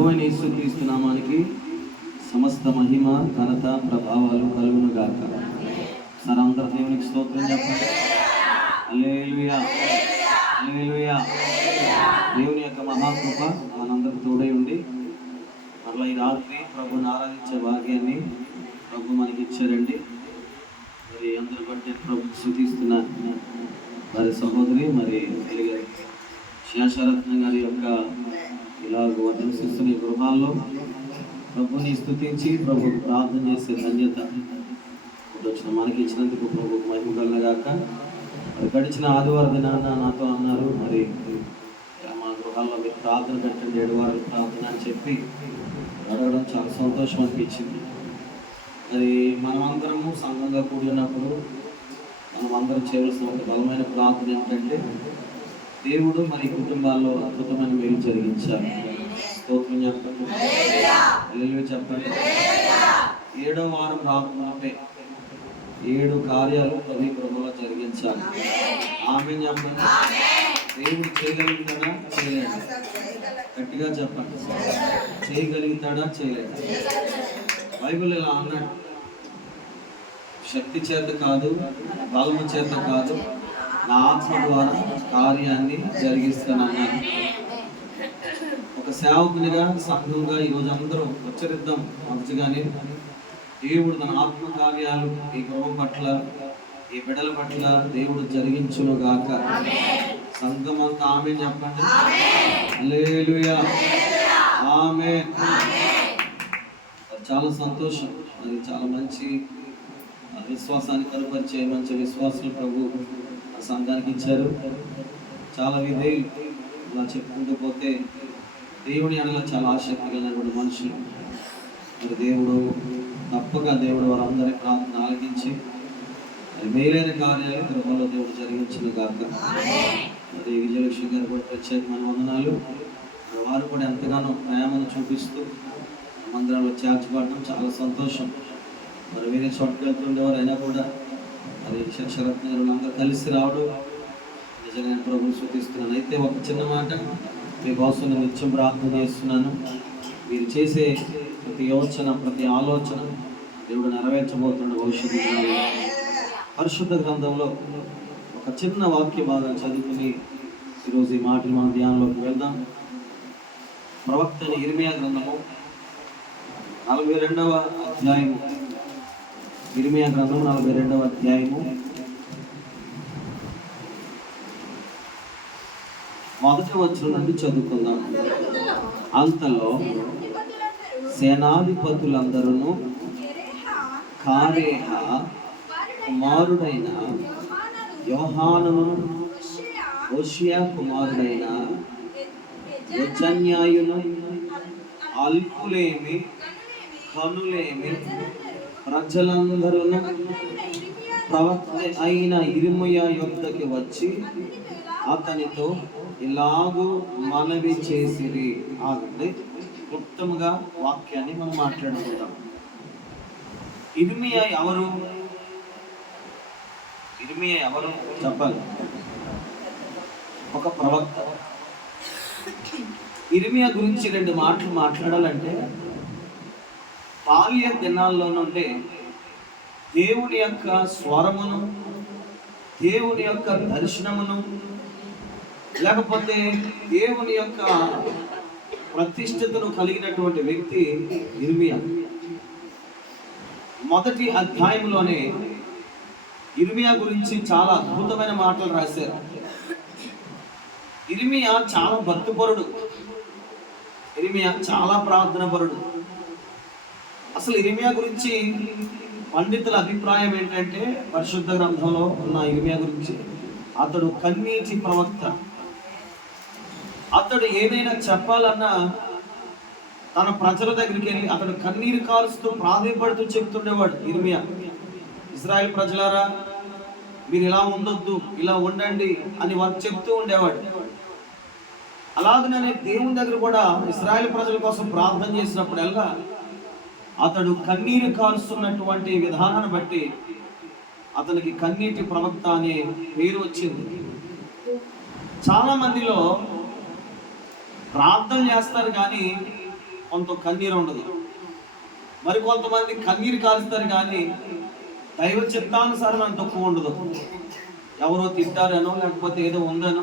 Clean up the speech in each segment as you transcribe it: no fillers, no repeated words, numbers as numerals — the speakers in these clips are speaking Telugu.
ప్రభువైన యేసుక్రీస్తు నామానికి సమస్త మహిమ ఘనత ప్రభావాలు కలుగును గాక. సార్ అందరూ దేవునికి స్తోత్రం చెప్పండి. హల్లెలూయా, హల్లెలూయా. దేవుని యొక్క మహాకృప మనందరికి తోడై ఉండి మరలా ఈ రాత్రి ప్రభుని ఆరాధించే భాగ్యాన్ని ప్రభు మనకి ఇచ్చారండి. మరి అందరూ బట్టి ప్రభు స్తుతిస్తున్నారు. మరి సహోదరి మరి శేషరత్న గారి యొక్క ఇలాగ వర్తిస్తున్న గృహాల్లో ప్రభుని స్తుతించి ప్రభు ప్రార్థన చేసే ధన్యత వచ్చిన మనకి ఇచ్చినందుకు ప్రభు మహిమ కలగాక. మరి గడిచిన ఆదివారం దినాన నాతో అన్నారు, మరి మా గృహాల్లో మీరు ప్రార్థన పెట్టండి, 7 వారాలు ప్రార్థన అని చెప్పి అడగడం చాలా సంతోషం అనిపించింది. మరి మనమందరము సంఘంగా కూడినప్పుడు మనం అందరం చేయవలసిన ఒక బలమైన ప్రార్థన ఏంటంటే దేవుడు మరి కుటుంబాల్లో అద్భుతమైన మేలు జరిగించాలి. స్తోత్రం చెప్పండి, హల్లెలూయా చెప్పండి. 7వ వారం రాకముందే 7 కార్యాలు ప్రభు కృపలో జరిగించాలి. ఆమేన్ చెప్పండి. దేవుడు చేయగలుగుతాడా చేయలేడా? గట్టిగా చెప్పండి. చేయగలుగుతాడా చేయలేడా? బైబిల్ ఇలా అన్నాడు, శక్తి చేత కాదు, బలము చేత కాదు, నా ఆత్మ ద్వారా కార్యాన్ని జరిగిస్తానన్నాను. ఒక సేవకునిగా సంఘంగా ఈరోజు అందరూ ఉచ్చరిద్దాం మంచిగానే. దేవుడు తన ఆత్మ కార్యాలు ఈ గృహం పట్ల ఈ బిడ్డల పట్ల దేవుడు జరిగించును గాక. సంఘం అంతా ఆమేన్ చెప్పండి. హల్లెలూయా, ఆమేన్. చాలా సంతోషం. అది చాలా మంచి విశ్వాసాన్ని కనపరిచే మంచి విశ్వాసాలు ప్రభు సంఘానికి ఇచ్చారు. చాలా విధేయులు. ఇలా చెప్పుకుంటూ పోతే దేవుని అనలో చాలా ఆసక్తి కలిగినటువంటి మనుషులు. మరి దేవుడు తప్పక దేవుడు వారందరి ప్రార్థన ఆలకించి మరి మేలైన కార్యాలు గృహంలో దేవుడు జరిగించిన గాక. మరి విజయలక్ష్మి గారు కూడా ప్రత్యేకమైన వందనాలు. వారు కూడా ఎంతగానో ప్రేమను చూపిస్తూ మందిరంలో చేర్చబడడం చాలా సంతోషం. మరి వేరే చోటుకు వెళ్తుండేవారు అయినా కూడా మరి శరత్ గారు అందరూ కలిసి రావడం నిజంగా నేను ప్రభుని స్తుతిస్తున్నాను. అయితే ఒక చిన్న మాట మీకోసం నేను నిత్యం ప్రార్థన చేస్తున్నాను. మీరు చేసే ప్రతి యోచన ప్రతి ఆలోచన దేవుడు నెరవేర్చబోతున్న భవిష్యత్తు. పరిశుద్ధ గ్రంథంలో ఒక చిన్న వాక్య భాగం చదువుకుని ఈరోజు ఈ మాటలు మన ధ్యానంలోకి వెళ్దాం. ప్రవక్త అయిన ఇర్మియా గ్రంథము 42వ అధ్యాయము. ఇర్మియా గ్రంథం 42వ అధ్యాయము మొదటి వచనం నుండి చదువుకుందాం. అంతలో సేనాధిపతులందరూ కారేహ కుమారుడైన యోహానును, హోషేయ కుమారుడైన యెజన్యాయును, అల్పులేమి కనులేమి ప్రజలందరూ ప్రవక్త అయిన ఇర్మియా యొద్దకి వచ్చి అతనితో ఇలాగూ మనవి చేసిరి. ఆగండి, క్లుప్తంగా వాక్యాన్ని మనం మాట్లాడుకుందాం. ఇర్మియా ఎవరు? ఇర్మియా ఎవరు చెప్పాలి. ఒక ప్రవక్త. ఇర్మియా గురించి 2 మాటలు మాట్లాడాలంటే బాల్య దినాల్లో నుండి దేవుని యొక్క స్వరమును, దేవుని యొక్క దర్శనమును, లేకపోతే దేవుని యొక్క ప్రతిష్టతను కలిగినటువంటి వ్యక్తి ఇర్మియా. మొదటి అధ్యాయంలోనే ఇర్మియా గురించి చాలా అద్భుతమైన మాటలు రాశారు. ఇర్మియా చాలా భక్తిపరుడు. ఇర్మియా చాలా ప్రార్థనాపరుడు. అసలు ఇర్మియా గురించి పండితుల అభిప్రాయం ఏంటంటే, పరిశుద్ధ గ్రంథంలో ఉన్న ఇర్మియా గురించి, అతడు కన్నీటి ప్రవక్త. అతడు ఏదైనా చెప్పాలన్నా తన ప్రజల దగ్గరికి వెళ్ళి అతడు కన్నీరు కారుస్తూ ప్రాధేయపడుతూ చెప్తుండేవాడు. ఇర్మియా, ఇశ్రాయేల్ ప్రజలారా, మీరు ఇలా ఉండొద్దు, ఇలా ఉండండి అని వారు చెప్తూ ఉండేవాడు. అలాగనే దేవుని దగ్గర కూడా ఇశ్రాయేల్ ప్రజల కోసం ప్రార్థన చేసినప్పుడల్లా అతడు కన్నీరు కారుస్తున్నటువంటి విధానాన్ని బట్టి అతనికి కన్నీటి ప్రవక్త అనే పేరు వచ్చింది. చాలా మందిలో ప్రార్థన చేస్తారు కానీ కొంత కన్నీరు ఉండదు. మరి కొంతమంది కన్నీరు కారుస్తారు కానీ దైవ చిత్తానుసారమైన దుఃఖం ఉండదు. ఎవరో తిట్టారనో లేకపోతే ఏదో ఉందనో,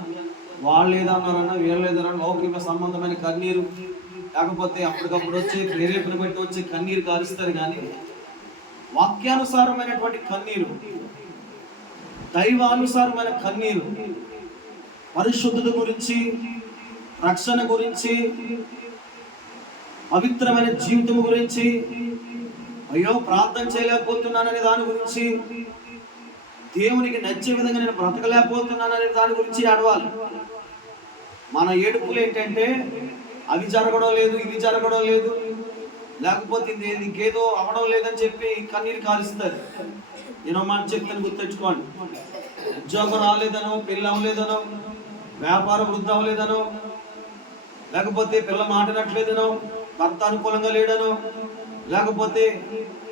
వాళ్ళు ఏదన్నారనో వీళ్ళు ఏదన్నా లౌకిక సంబంధమైన కన్నీరు, లేకపోతే అప్పటికప్పుడు వచ్చి ప్రేరేపణ బట్టి వచ్చి కన్నీరు కారుస్తారు కానీ వాక్యానుసారమైనటువంటి కన్నీరు, దైవానుసారమైన కన్నీరు, పరిశుద్ధత గురించి, రక్షణ గురించి, పవిత్రమైన జీవితం గురించి, అయ్యో ప్రార్థన చేయలేకపోతున్నాననే దాని గురించి, దేవునికి నచ్చే విధంగా నేను బ్రతకలేకపోతున్నాననే దాని గురించి ఏడవాలి. మన ఏడుపులు ఏంటంటే అవి జరగడం లేదు, ఇది జరగడం లేదు, లేకపోతే ఇంకేదో అవ్వడం లేదని చెప్పి కన్నీరు కారుస్తారు. నేను మాట చెప్తాను, గుర్తెచ్చుకోండి. ఉద్యోగం రాలేదనో, పెళ్ళి అవ్వలేదనో, వ్యాపారం వృద్ధి అవ్వలేదనో, లేకపోతే పిల్ల మాటనట్లేదనో, భర్త అనుకూలంగా లేడనో, లేకపోతే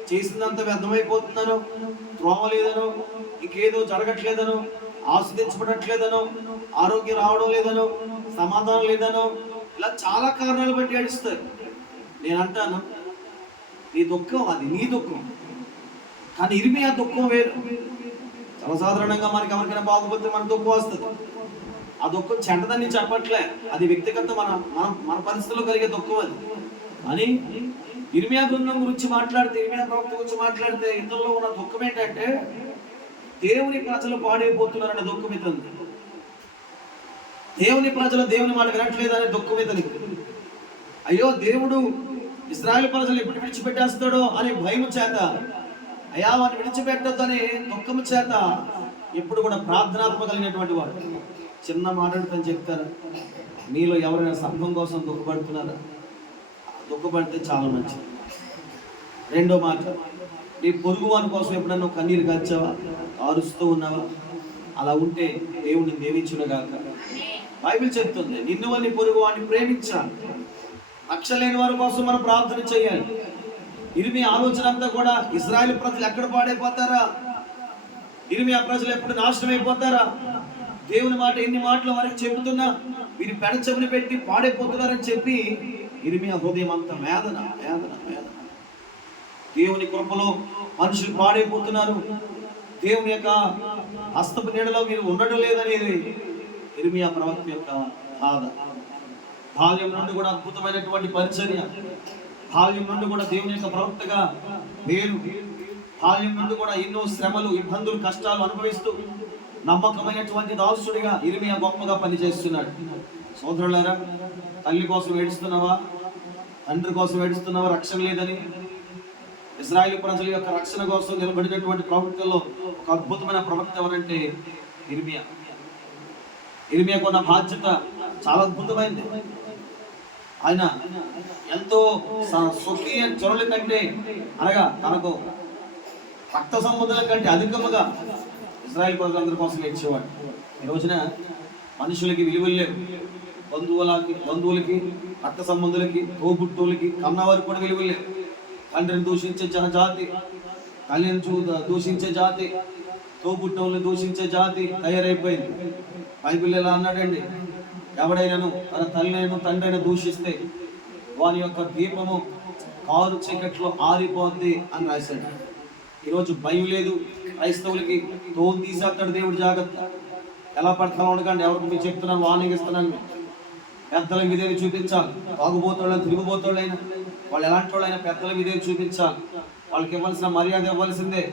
చేసిందంత వ్యర్థమైపోతుందనో, త్రోవ లేదనో, ఇంకేదో జరగట్లేదనో, ఆస్వాదించబడట్లేదనో, ఆరోగ్యం రావడం లేదనో, సమాధానం లేదనో, ఇలా చాలా కారణాలు బట్టి ఏడుస్తారు. నేను అంటాను, నీ దుఃఖం అది నీ దుఃఖం, కానీ ఇర్మియా దుఃఖం వేరు. సర్వసాధారణంగా మనకి ఎవరికైనా బాగుపోతే మన దుఃఖం వస్తుంది. ఆ దుఃఖం చెడ్డదని చెప్పట్లే, అది వ్యక్తిగత మన పరిస్థితుల్లో కలిగే దుఃఖం అది. అని ఇర్మియా బృందం గురించి మాట్లాడితే, ఇర్మియా ప్రవక్త గురించి మాట్లాడితే ఇందులో ఉన్న దుఃఖం ఏంటంటే దేవుని ప్రజలు పాడైపోతున్నారనే దుఃఖం ఇతను. దేవుని ప్రజలు దేవుని మాట వినట్లేదనే దుఃఖం ఇతనికి. అయ్యో దేవుడు ఇశ్రాయేలు ప్రజలు ఎప్పుడు విడిచిపెట్టేస్తాడో అనే భయం చేత, అయ్యా వారిని విడిచిపెట్టద్దు అనే దుఃఖము చేత ఎప్పుడు కూడా ప్రార్థనాత్మక కలిగినటువంటి వాడు. చిన్న మాట్లాడుతూ చెప్తారు, మీలో ఎవరైనా సంఘం కోసం దుఃఖపడుతున్నారా? దుఃఖపడితే చాలా మంచిది. రెండో మాట, నీ పొరుగు వాని కోసం ఎప్పుడన్నా కన్నీరు కాచావా, ఆరుస్తూ ఉన్నావా? అలా ఉంటే దేవుడిని దీవించునుగాక. బైబిల్ చెప్తుంది, నిన్ను నీ పొరుగు వాడిని ప్రేమించాలి. రక్ష లేని వారి కోసం మనం ప్రార్థన చేయాలి. ఇర్మియా ఆలోచన అంతా కూడా ఇశ్రాయేలు ప్రజలు ఎక్కడ పాడైపోతారా, ఇర్మియా ప్రజలు ఎప్పుడు నాశనం అయిపోతారా, దేవుని మాట ఎన్ని మాటలు వారికి చెబుతున్నా వీరి పెడచెవిని పెట్టి పాడైపోతున్నారని చెప్పి ఇర్మియా హృదయం అంత వేదన వేదన వేదన. దేవుని కృపలో మనుషులు పాడైపోతున్నారు, దేవుని యొక్క హస్తపు నీడలో మీరు ఉండడం లేదనేది ఇర్మియా ప్రవక్త యొక్క బాధ. బాల్యం నుండి కూడా అద్భుతమైనటువంటి పరిచర్య, బాల్యం నుండి కూడా దేవుని యొక్క ప్రవక్తగా పేరు, బాల్యం నుండి కూడా ఎన్నో శ్రమలు, ఇబ్బందులు, కష్టాలు అనుభవిస్తూ నమ్మకమైనటువంటి దాసుడిగా ఇర్మియా గొప్పగా పనిచేస్తున్నాడు. సోదరులారా, తల్లి కోసం ఏడుస్తున్నావా, తండ్రి కోసం ఏడుస్తున్నావా రక్షణ లేదని? ఇశ్రాయేలు ప్రజల యొక్క రక్షణ కోసం నిలబడినటువంటి ప్రవక్తల్లో ఒక అద్భుతమైన ప్రవక్త ఎవరంటే ఇర్మియా. ఇర్మియాకు ఉన్న బాధ్యత చాలా అద్భుతమైంది. ఆయన ఎంతో స్వకీయ జనుల కంటే, అనగా తనకు రక్త సంబంధాల కంటే అధికముగా ఇశ్రాయేలు ప్రజలందరి కోసం ఏడ్చేవాడు. ఈ రోజున మనుషులకి విలువలు లేవు. బంధువులకి, రక్త సంబంధులకి, తోబుట్టువులకి, కన్నవారికి కూడా విలువలు లేవు. తండ్రిని దూషించే జాతి, తల్లిని దూషించే జాతి, తోబుట్టువుల్ని దూషించే జాతి తయారైపోయింది. బైబిల్ ఎలా అన్నాడండి, ఎవడైనాను తన తల్లినైనా తండ్రిని దూషిస్తే వాని యొక్క దీపము కారు చీకట్లో ఆరిపోద్ది అని రాశాడు. ఈరోజు భయం లేదు క్రైస్తవులకి, తోలు తీసేస్తాడు దేవుడు, జాగ్రత్త. ఎలా పడతా ఉండకండి, ఎవరికి మీరు చెప్తున్నాను, వార్నింగ్ ఇస్తున్నాను. పెద్దల విధేవి చూపించాలి. తాగుబోతోళ్ళైనా, తిరుగుబోతోళ్ళైనా, వాళ్ళు ఎలాంటి వాళ్ళైనా పెద్దల విధేవి చూపించాలి. వాళ్ళకి ఇవ్వాల్సిన మర్యాద ఇవ్వాల్సిందే,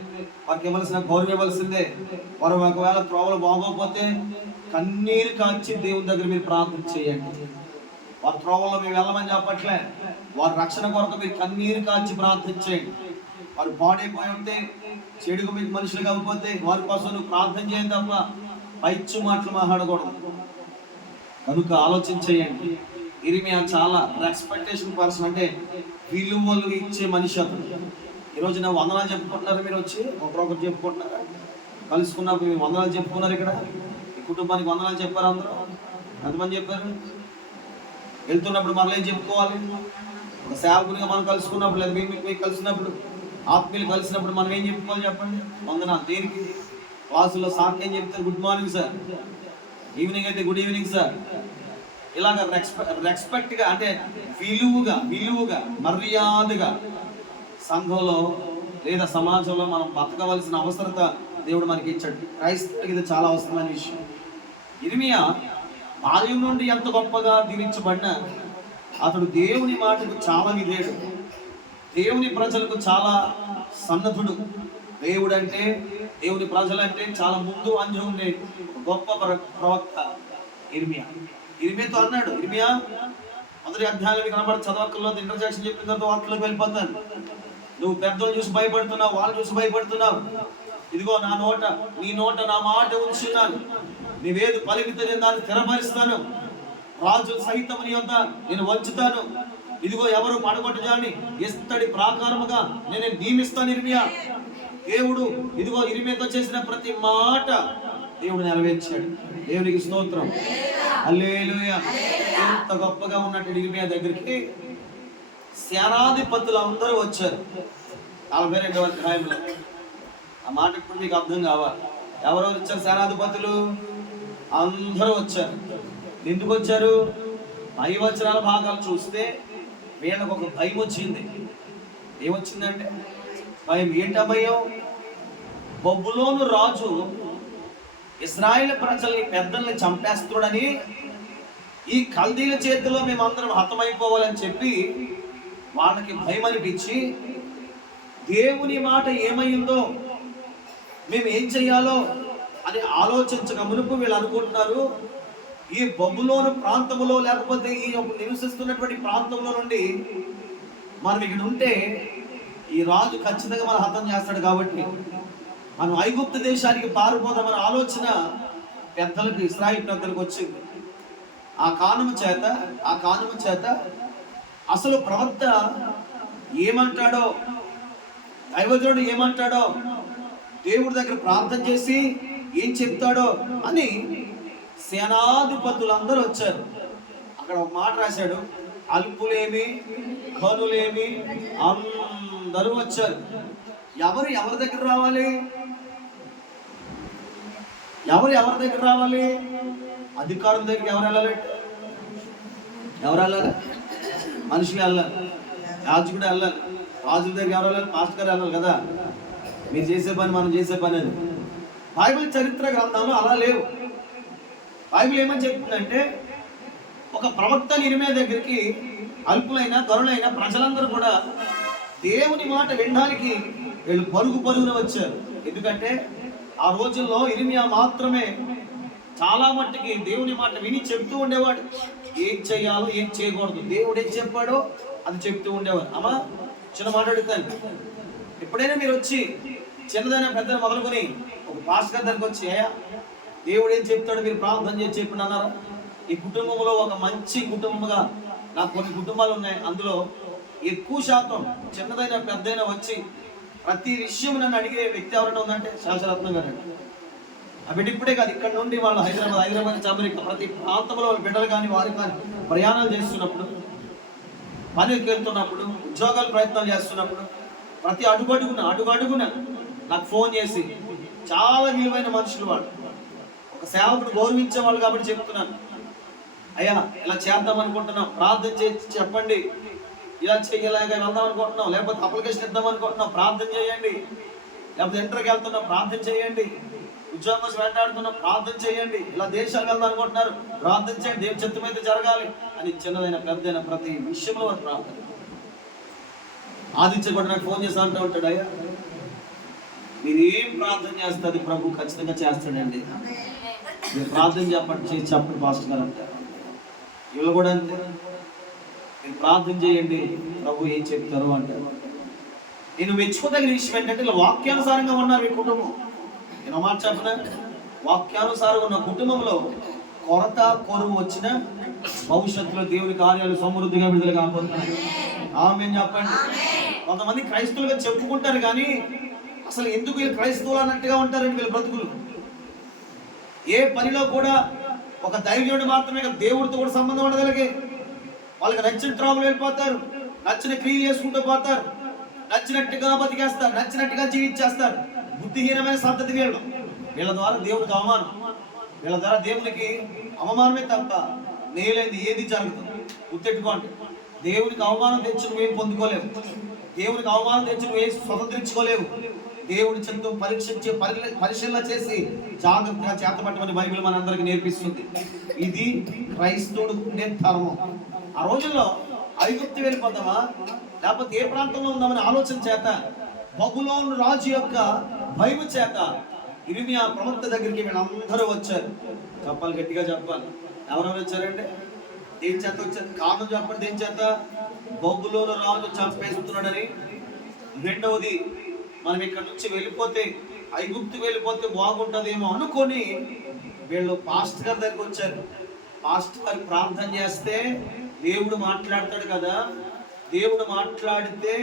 వారికి ఇవ్వాల్సిన గౌరవం ఇవ్వాల్సిందే. వారు ఒకవేళ త్రోవలు బాగోకపోతే కన్నీరు కాచి దేవుని దగ్గర మీరు ప్రార్థన చేయండి. వారి త్రోవల్లో మేము వెళ్ళమని చెప్పట్లే, వారి రక్షణ కొరకు మీరు కన్నీరు కాచి ప్రార్థన చేయండి. వారు పాడైపోయి ఉంటే, చెడుగు మీకు మనుషులు కాకపోతే వారి కోసం నువ్వు ప్రార్థన చేయండి తప్ప పైచ్చు మాటలు మాట్లాడకూడదు. కనుక ఆలోచన చేయండి. ఇర్మియా చాలా రెస్పెక్టేషన్ పర్సన్, అంటే విలువలు ఇచ్చే మనిషి అతను. ఈరోజు నా వందనాలు చెప్పుకుంటున్నారు, మీరు వచ్చి ఒకరొకరు చెప్పుకుంటున్నారా? కలుసుకున్నప్పుడు మీరు వందనాలు చెప్పుకున్నారు. ఇక్కడ ఈ కుటుంబానికి వందనాలు చెప్పారు. అందరూ ఎంతమంది చెప్పారు? వెళ్తున్నప్పుడు మనలో ఏం చెప్పుకోవాలి? ఒక సేవకునిగా మనం కలుసుకున్నప్పుడు, లేదా మీకు కలిసినప్పుడు, ఆత్మీయులు కలిసినప్పుడు మనం ఏం చెప్పుకోవాలి చెప్పండి? వందనాలు. దేనికి? క్లాసులో సార్ ఏం చెప్తారు? Good morning sir. ఈవినింగ్ అయితే గుడ్ ఈవినింగ్ సార్. ఇలాగ రెస్పెక్ట్గా అంటే విలువగా మర్యాదగా సంఘంలో లేదా సమాజంలో మనం బతకవలసిన అవసరత దేవుడు మనకి ఇచ్చాడు. క్రైస్తవుడికి ఇది చాలా అవసరమైన విషయం. ఇర్మియా బాల్యం నుండి ఎంత గొప్పగా దీవించబడినా అతడు దేవుని మాటకు చాలా విధేయుడు, దేవుని ప్రజలకు చాలా సన్నద్ధుడు. దేవుడు అంటే, దేవుని ప్రజలంటే చాలా ముందు అంజు ఉండే గొప్ప ప్రవక్త ఇర్మియాతో అన్నాడు, ఇర్మియా మొదటి అధ్యాయంలో కనబడి చదవక్కల్లో ఇంటర్జెక్షన్ చెప్పిన తర్వాత వాటిలోకి వెళ్ళిపోతాను. నువ్వు పెద్దలు చూసి భయపడుతున్నావు, వాళ్ళు చూసి భయపడుతున్నావు. ఇదిగో నీ నోట నా మాట ఉంచున్నాను, నీవేది పలికితే దాన్ని స్థిరపరుస్తాను. రాజు సహితం నీ యొద్ద నేను వంచుతాను. ఇదిగో ఎవరు పడగొట్టజాని ఇస్తడి ప్రాకారముగా నేను నియమిస్తాను. ఇర్మియా దేవుడు ఇదిగో ఇర్మియాతో చేసిన ప్రతి మాట దేవుడు నెరవేర్చాడు. దేవునికి స్తోత్రం, హల్లెలూయా. ఎంత గొప్పగా ఉన్నట్టు ఇర్మియా దగ్గరికి సేనాధిపతులు అందరూ వచ్చారు. 42వ అధ్యాయంలో ఆ మాట ఇప్పుడు మీకు అర్థం కావాలి. ఎవరెవరు వచ్చారు? సేనాధిపతులు అందరూ వచ్చారు. ఎందుకు వచ్చారు? పై వచనాల భాగాలు చూస్తే వీళ్ళకు ఒక భయం వచ్చింది. ఏమొచ్చిందంటే భయం. ఏంట భయం? బబులోను రాజు ఇశ్రాయేలు ప్రజల్ని పెద్దల్ని చంపేస్తున్నాడని, ఈ కల్దీల చేతిలో మేమందరం హతమైపోవాలని చెప్పి వాళ్ళకి భయం అనిపించి దేవుని మాట ఏమైందో మేము ఏం చెయ్యాలో అని ఆలోచించక మునుపు వీళ్ళు అనుకుంటున్నారు, ఈ బబులోను ప్రాంతంలో లేకపోతే ఈ నివసిస్తున్నటువంటి ప్రాంతంలో నుండి మనం ఇక్కడ ఉంటే ఈ రాజు ఖచ్చితంగా మనం హతం చేస్తాడు, కాబట్టి మనం ఐగుప్తు దేశానికి పారిపోదామన్న ఆలోచన పెద్దలకు, ఇశ్రాయేలు పెద్దలకు వచ్చింది. ఆ కారణము చేత అసలు ప్రవక్త ఏమంటాడో, దైవజనుడు ఏమంటాడో, దేవుడి దగ్గర ప్రార్థన చేసి ఏం చెప్తాడో అని సేనాధిపతులందరూ వచ్చారు. అక్కడ ఒక మాట రాశాడు, అల్పులేమి కనులేమి అందరూ వచ్చారు. ఎవరి దగ్గర రావాలి? ఎవరి దగ్గర రావాలి? అధికారం దగ్గరికి ఎవరు వెళ్ళాలి? మనుషులు వెళ్ళాలి, యాజకుడు వెళ్ళాలి. రాజుల దగ్గర ఎవరు వెళ్ళాలి? పాస్టర్ గారు వెళ్ళాలి కదా. మీరు చేసే పని మనం చేసే పని అని బైబిల్ చరిత్ర గ్రంథంలో అలా లేవు. బైబిల్ ఏమని చెప్తుందంటే, ఒక ప్రవక్త ఇర్మియా దగ్గరికి అల్పులైన కరులైన ప్రజలందరూ కూడా దేవుని మాట వినడానికి వీళ్ళు పరుగున వచ్చారు. ఎందుకంటే ఆ రోజుల్లో ఇర్మియా మాత్రమే చాలా మట్టుకి దేవుని మాట విని చెప్తూ ఉండేవాడు. ఏం చేయాలో ఏం చేయకూడదు దేవుడు ఏం చెప్పాడో అది చెప్తూ ఉండేవాడు. అమ్మా చిన్న మాట అడుగుతాను, ఎప్పుడైనా మీరు వచ్చి చిన్నదైనా పెద్దలు మొదలుకొని ఒక పాస్టర్ దగ్గరికి వచ్చి, అయ్యా దేవుడు ఏం చెప్తాడో మీరు ప్రార్థన చేసి చెప్పండి అన్నారా? ఈ కుటుంబంలో ఒక మంచి కుటుంబంగా నాకు కొన్ని కుటుంబాలు ఉన్నాయి, అందులో ఎక్కువ శాతం చిన్నదైనా పెద్దైనా వచ్చి ప్రతి విషయం నన్ను అడిగే వ్యక్తి ఎవరైనా ఉందంటే శాసరత్నం గారు. ఆ బిడ్డ ఇప్పుడే కాదు, ఇక్కడ నుండి వాళ్ళు హైదరాబాద్ నుంచి అమెరికా ప్రతి ప్రాంతంలో బిడ్డలు కానీ వారు కానీ ప్రయాణాలు చేస్తున్నప్పుడు, పనికి వెళ్తున్నప్పుడు, ఉద్యోగాలు ప్రయత్నాలు చేస్తున్నప్పుడు ప్రతి అడుగడుగున నాకు ఫోన్ చేసి, చాలా విలువైన మనుషులు వాళ్ళు, ఒక సేవకుడు గౌరవించే వాళ్ళు కాబట్టి చెప్తున్నాను, అయ్యా ఇలా చేద్దాం అనుకుంటున్నాం, ప్రార్థన చేసి చెప్పండి, ఇలా చేయలేక వెళ్దాం అనుకుంటున్నాం, లేకపోతే అప్లికేషన్ ఇద్దాం అనుకుంటున్నాం, ప్రార్థన చేయండి, లేకపోతే ఇంటర్కి వెళ్తున్నాం, ప్రార్థన చేయండి, ఉద్యోగం కోసం వెంటాడుతున్నాం, ప్రార్థన చేయండి, ఇలా దేశాలకు వెళ్దాం అనుకుంటున్నారు, ప్రార్థన చేయండి, దేవుని చిత్తం అయితే జరగాలి అని చిన్నదైన పెద్దైన ప్రతి విషయంలో వారు ప్రార్థన. ఆదిత్య కూడా నాకు ఫోన్ చేస్తా అంటూ ఉంటాడు, అయ్యా మీరు ఏం ప్రార్థన చేస్తుంది ప్రభు ఖచ్చితంగా చేస్తాడండి, మీరు ప్రార్థన చెప్పండి పాస్టర్ గారు అంటారు. వీళ్ళు కూడా అంతే, మీరు ప్రార్థన చేయండి ప్రభు ఏం చెప్తారు అంటారు. నేను మెచ్చుకోదగిన విషయం ఏంటంటే, ఇలా వాక్యానుసారంగా ఉన్నారు మీ కుటుంబం. నేను మాట చెప్పిన వాక్యానుసారంగా ఉన్న కుటుంబంలో కొరత కొరువు వచ్చిన భవిష్యత్తులో దేవుని కార్యాలు సమృద్ధిగా విడుదల కాబోతున్నాయి. ఆమేన్ చెప్పండి. కొంతమంది క్రైస్తవులుగా చెప్పుకుంటారు కానీ అసలు ఎందుకు వీళ్ళు క్రైస్తవులు అన్నట్టుగా ఉంటారండి వీళ్ళ బ్రతుకులు. ఏ పనిలో కూడా ఒక దైవజనుడు మాత్రమే దేవుడితో కూడా సంబంధం ఉండగలిగే, వాళ్ళకి నచ్చిన త్రాములు వెళ్ళిపోతారు, నచ్చిన క్రియలు చేసుకుంటూ పోతారు, నచ్చినట్టుగా బతికేస్తారు, నచ్చినట్టుగా జీవించేస్తారు. బుద్ధిహీనమైన సంతతి వీళ్ళ ద్వారా దేవునికి అవమానం, వీళ్ళ ద్వారా దేవునికి అవమానమే తప్ప మేలైంది ఏది జరగదు. గుర్తెట్టుకోండి, దేవునికి అవమానం తెచ్చి నువ్వేం పొందుకోలేవు. దేవునికి అవమానం తెచ్చి నువ్వేం స్వతంత్రించుకోలేవు. దేవుడి చిత్తం పరిశీలన చేసి జాగ్రత్తగా చేతపట్టమని బైబిల్ మనందరికీ నేర్పిస్తుంది. ఇది క్రైస్తవుడు ఉండే ధర్మం. ఆ రోజుల్లో ఐగుప్తు వెళ్ళిపోతామా లేకపోతే ఏ ప్రాంతంలో ఉందామని ఆలోచన చేత, బబులోను రాజు యొక్క భయము చేత ఇర్మియా ప్రవక్త దగ్గరికి వీళ్ళందరూ వచ్చారు. చెప్పాలి, గట్టిగా చెప్పాలి. ఎవరెవరు వచ్చారంటే దేని చేత వచ్చారు? కారణం చెప్పండి. దేని చేత? బబులోను రాజు చంపేస్తున్నాడని. రెండవది, మనం ఇక్కడ నుంచి వెళ్ళిపోతే, ఐగుప్తు వెళ్ళిపోతే బాగుంటుందేమో అనుకొని వీళ్ళు పాస్టర్ గారి దగ్గరికి వచ్చారు. పాస్టర్ గారు ప్రార్థన చేస్తే దేవుడు మాట్లాడతాడు కదా, దేవుడు మాట్లాడితే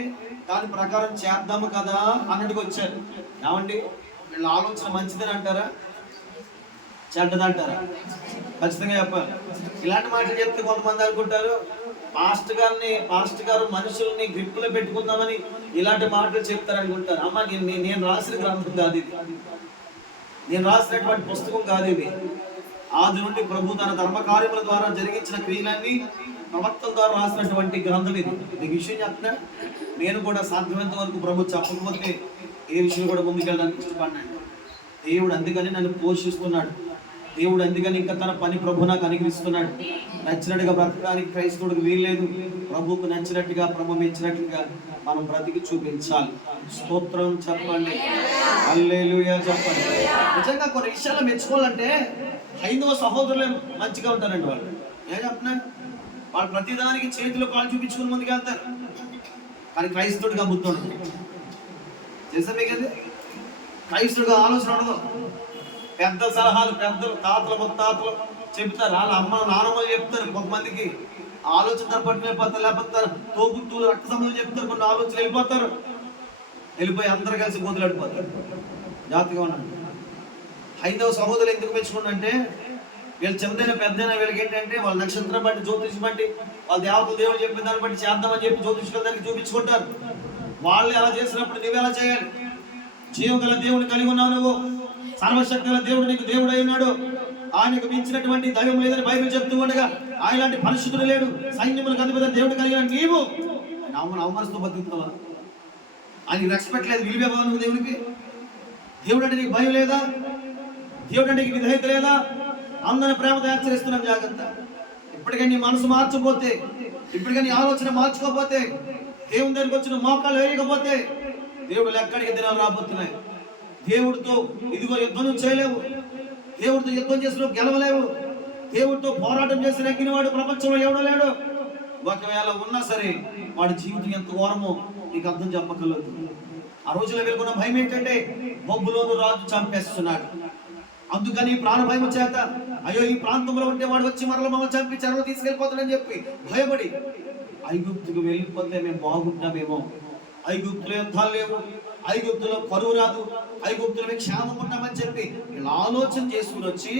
దాని ప్రకారం చేద్దాము కదా అన్నట్టుగా వచ్చారు. ఏమండి, వీళ్ళ ఆలోచన మంచిదని అంటారా చెడ్డదంటారా? ఖచ్చితంగా చెప్పాలి. ఇలాంటి మాటలు చెప్తే కొంతమంది అనుకుంటారు పాస్టర్ గారు మనుషుల్ని గ్రిప్పులో పెట్టుకుందామని ఇలాంటి మాటలు చెప్తారనుకుంటారు. అమ్మ, నేను రాసిన గ్రంథం కాదు ఇది, నేను రాసినటువంటి పుస్తకం కాదు ఇది. ఆది నుండి ప్రభు తన ధర్మకార్యముల ద్వారా జరిగించిన క్రియలన్నీ ప్రవక్తల ద్వారా రాసినటువంటి గ్రంథం ఇది. మీకు విషయం చెప్తా, నేను కూడా సాధ్యమైనంత వరకు ప్రభు చెప్పకపోతే ఏ విషయం కూడా ముందుకెళ్ళడానికి ఇష్టపడినాను. దేవుడు అందుకని నన్ను పోషిస్తున్నాడు. దేవుడు అందుకని ఇంకా తన పని ప్రభు నాకు అనుగ్రహిస్తున్నాడు. నచ్చినట్టుగా బ్రతకడానికి క్రైస్తవుడికి వీల్లేదు. ప్రభువుకు నచ్చినట్టుగా, ప్రభు మెచ్చినట్లుగా మనం బ్రతికి చూపించాలి. స్తోత్రం చెప్పండి, హల్లెలూయా చెప్పండి. నిజంగా కొన్ని విషయాలు మెచ్చుకోవాలంటే హైందవ సహోదరులే మంచిగా ఉంటారండి. వాళ్ళు ఏం చెప్తున్నా, వాళ్ళు ప్రతిదానికి చేతిలో కాలు చూపించుకుని ముందుకు వెళ్తారు. కానీ క్రైస్తవుడిగా బుద్ధి ఉండదు. తెలుసా మీకు? అది క్రైస్తవుడిగా ఆలోచన ఉండదు. పెద్ద సలహాలు పెద్దలు, తాతలు ముత్తాతలు చెప్తారు, వాళ్ళ అమ్మ నాన్నమ్మలు చెప్తారు. కొంతమందికి ఆలోచన పట్టు వెళ్ళిపోతారు, లేకపోతే తోబుట్టులు రక్త సంబంధం చెప్తారు. కొన్ని ఆలోచనలు వెళ్ళిపోయి అందరు కలిసి గోతులాడిపోతారు. జాగ్రత్తగా ఉన్నాడు. హైందవ సహోదరులు ఎందుకు మెచ్చుకున్నంటే, వీళ్ళు చిన్నదైనా పెద్దైనా వీళ్ళకి ఏంటంటే వాళ్ళ నక్షత్రం బట్టి, జ్యోతిషం బట్టి, వాళ్ళ దేవతలు దేవుడు చెప్పిన దాన్ని బట్టి చేద్దామని చెప్పి జ్యోతిషుల దగ్గరికి చూపించుకుంటారు. వాళ్ళు ఎలా చేసినప్పుడు నువ్వు ఎలా చేయాలి? జీవగల దేవుని కలిగి ఉన్నావు నువ్వు. సర్వశక్తి గల దేవుడు నీకు దేవుడు అయి ఉన్నాడు. ఆయనకు మించినటువంటి దైవం లేదని బైబిల్ చెప్తూ ఉండగా, ఆయలాంటి పరిశుద్ధుడు లేడు. సైన్యములకు అధిపతి దేవుడు కలిగిన నీవు అవమరుస్తూ బతుకుతున్నావా? ఆయనకి రెస్పెక్ట్ లేదు, విలువ నువ్వు దేవుడికి. దేవుడు అంటే నీకు భయం లేదా? దేవుడు అంటే నీకు విధేయత లేదా? అందరిని ప్రేమతో హెచ్చరిస్తున్నాం, జాగ్రత్త. ఇప్పటికీ నీ మనసు మార్చకపోతే, ఇప్పటికీ నీ ఆలోచన మార్చుకోకపోతే, దేవుని దగ్గరికి వచ్చిన మోకాలు వేయకపోతే దేవుడు ఎక్కడికి దినాలు రాబోతున్నాయి. దేవుడితో ఇదిగో యుద్ధం చేయలేవు. దేవుడితో యుద్ధం చేసిన గెలవలేవు. దేవుడితో పోరాటం చేసి నెగ్గినవాడు ప్రపంచంలో ఎవడో లేడు. ఒకవేళ ఉన్నా సరే వాడి జీవితం ఎంత ఘోరమో నీకు అర్థం చెప్పగలదు. ఆ రోజులో వెళ్ళుకున్న భయం ఏంటంటే, బబులోను రాజు చంపేస్తున్నాడు. అందుకని ప్రాణ భయం చేత, అయ్యో ఈ ప్రాంతంలో ఉంటే వాడు వచ్చి మరల మమ్మల్ని చంపి చెరలో తీసుకెళ్ళిపోతాడని చెప్పి భయపడి ఐగుప్తుకు వెళ్ళిపోతే మేము బాగుంటామేమో. ఐగుప్తులో యుద్ధాలు లేవు, ఐగుప్తులో కరువు రాదు, ఐగుప్తులో క్షేమం ఉంటామని చెప్పి ఇలా ఆలోచన చేసుకుని వచ్చి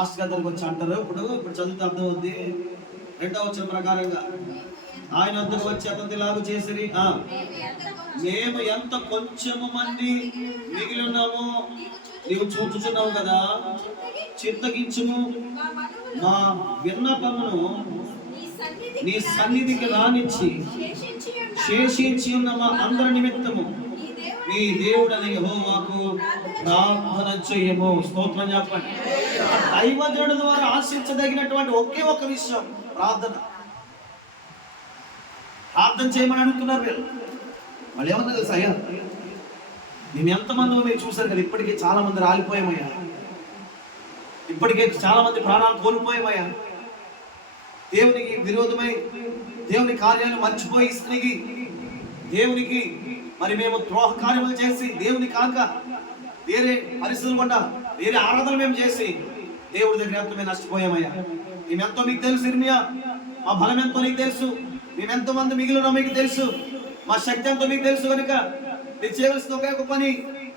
ఆస్కర్ దగ్గరికి వచ్చి అంటారు. ఇప్పుడు చదువుతూ అర్థమవుద్ది. 2వ వచనం ప్రకారంగా ఆయన వద్దకు వచ్చి అతను ఇలాగ చేసిరి, మేము ఎంత కొంచెము మంది మిగిలి ఉన్నామో నీవు చూచుచున్నావు కదా, చిత్తగించుము, మా విన్నపమును నీ సన్నిధికి రానిచ్చి శేషించి ఉన్న మా అందరి నిమిత్తము నీ దేవుడని యెహోవాకు ప్రార్థన చేయము. స్తోత్రం చెప్పండి. దైవజనుడి ద్వారా ఆశించదగినటువంటి ఒకే ఒక విషయం ప్రార్థన. ప్రార్థన చేయమని అడుగుతున్నారు వీళ్ళు. వాళ్ళు ఏమన్నా తెలుసా? అయ్యా, మేము ఎంతమంది మీరు చూసారు కదా, ఇప్పటికే చాలా మంది రాలిపోయామయ్యా, ఇప్పటికే చాలా మంది ప్రాణాలు కోల్పోయామయ్యా. దేవునికి విరోధమై దేవుని కార్యాలు మర్చిపోయి స్త్రీకి దేవునికి మరి మేము ద్రోహ కార్యములు చేసి దేవుని కాక వేరే పరిస్థితులు కూడా వేరే ఆరాధన మేము చేసి దేవుడి దగ్గర ఎంతో మేము నష్టపోయామయ్యా. మేమెంతో మీకు తెలుసు ఇర్మియా, మా బలం ఎంతో నీకు తెలుసు, మేమెంతో మంది మిగిలిన మీకు తెలుసు, మా శక్తి ఎంతో మీకు తెలుసు. కనుక మీరు చేయవలసిన ఒకే ఒక పని,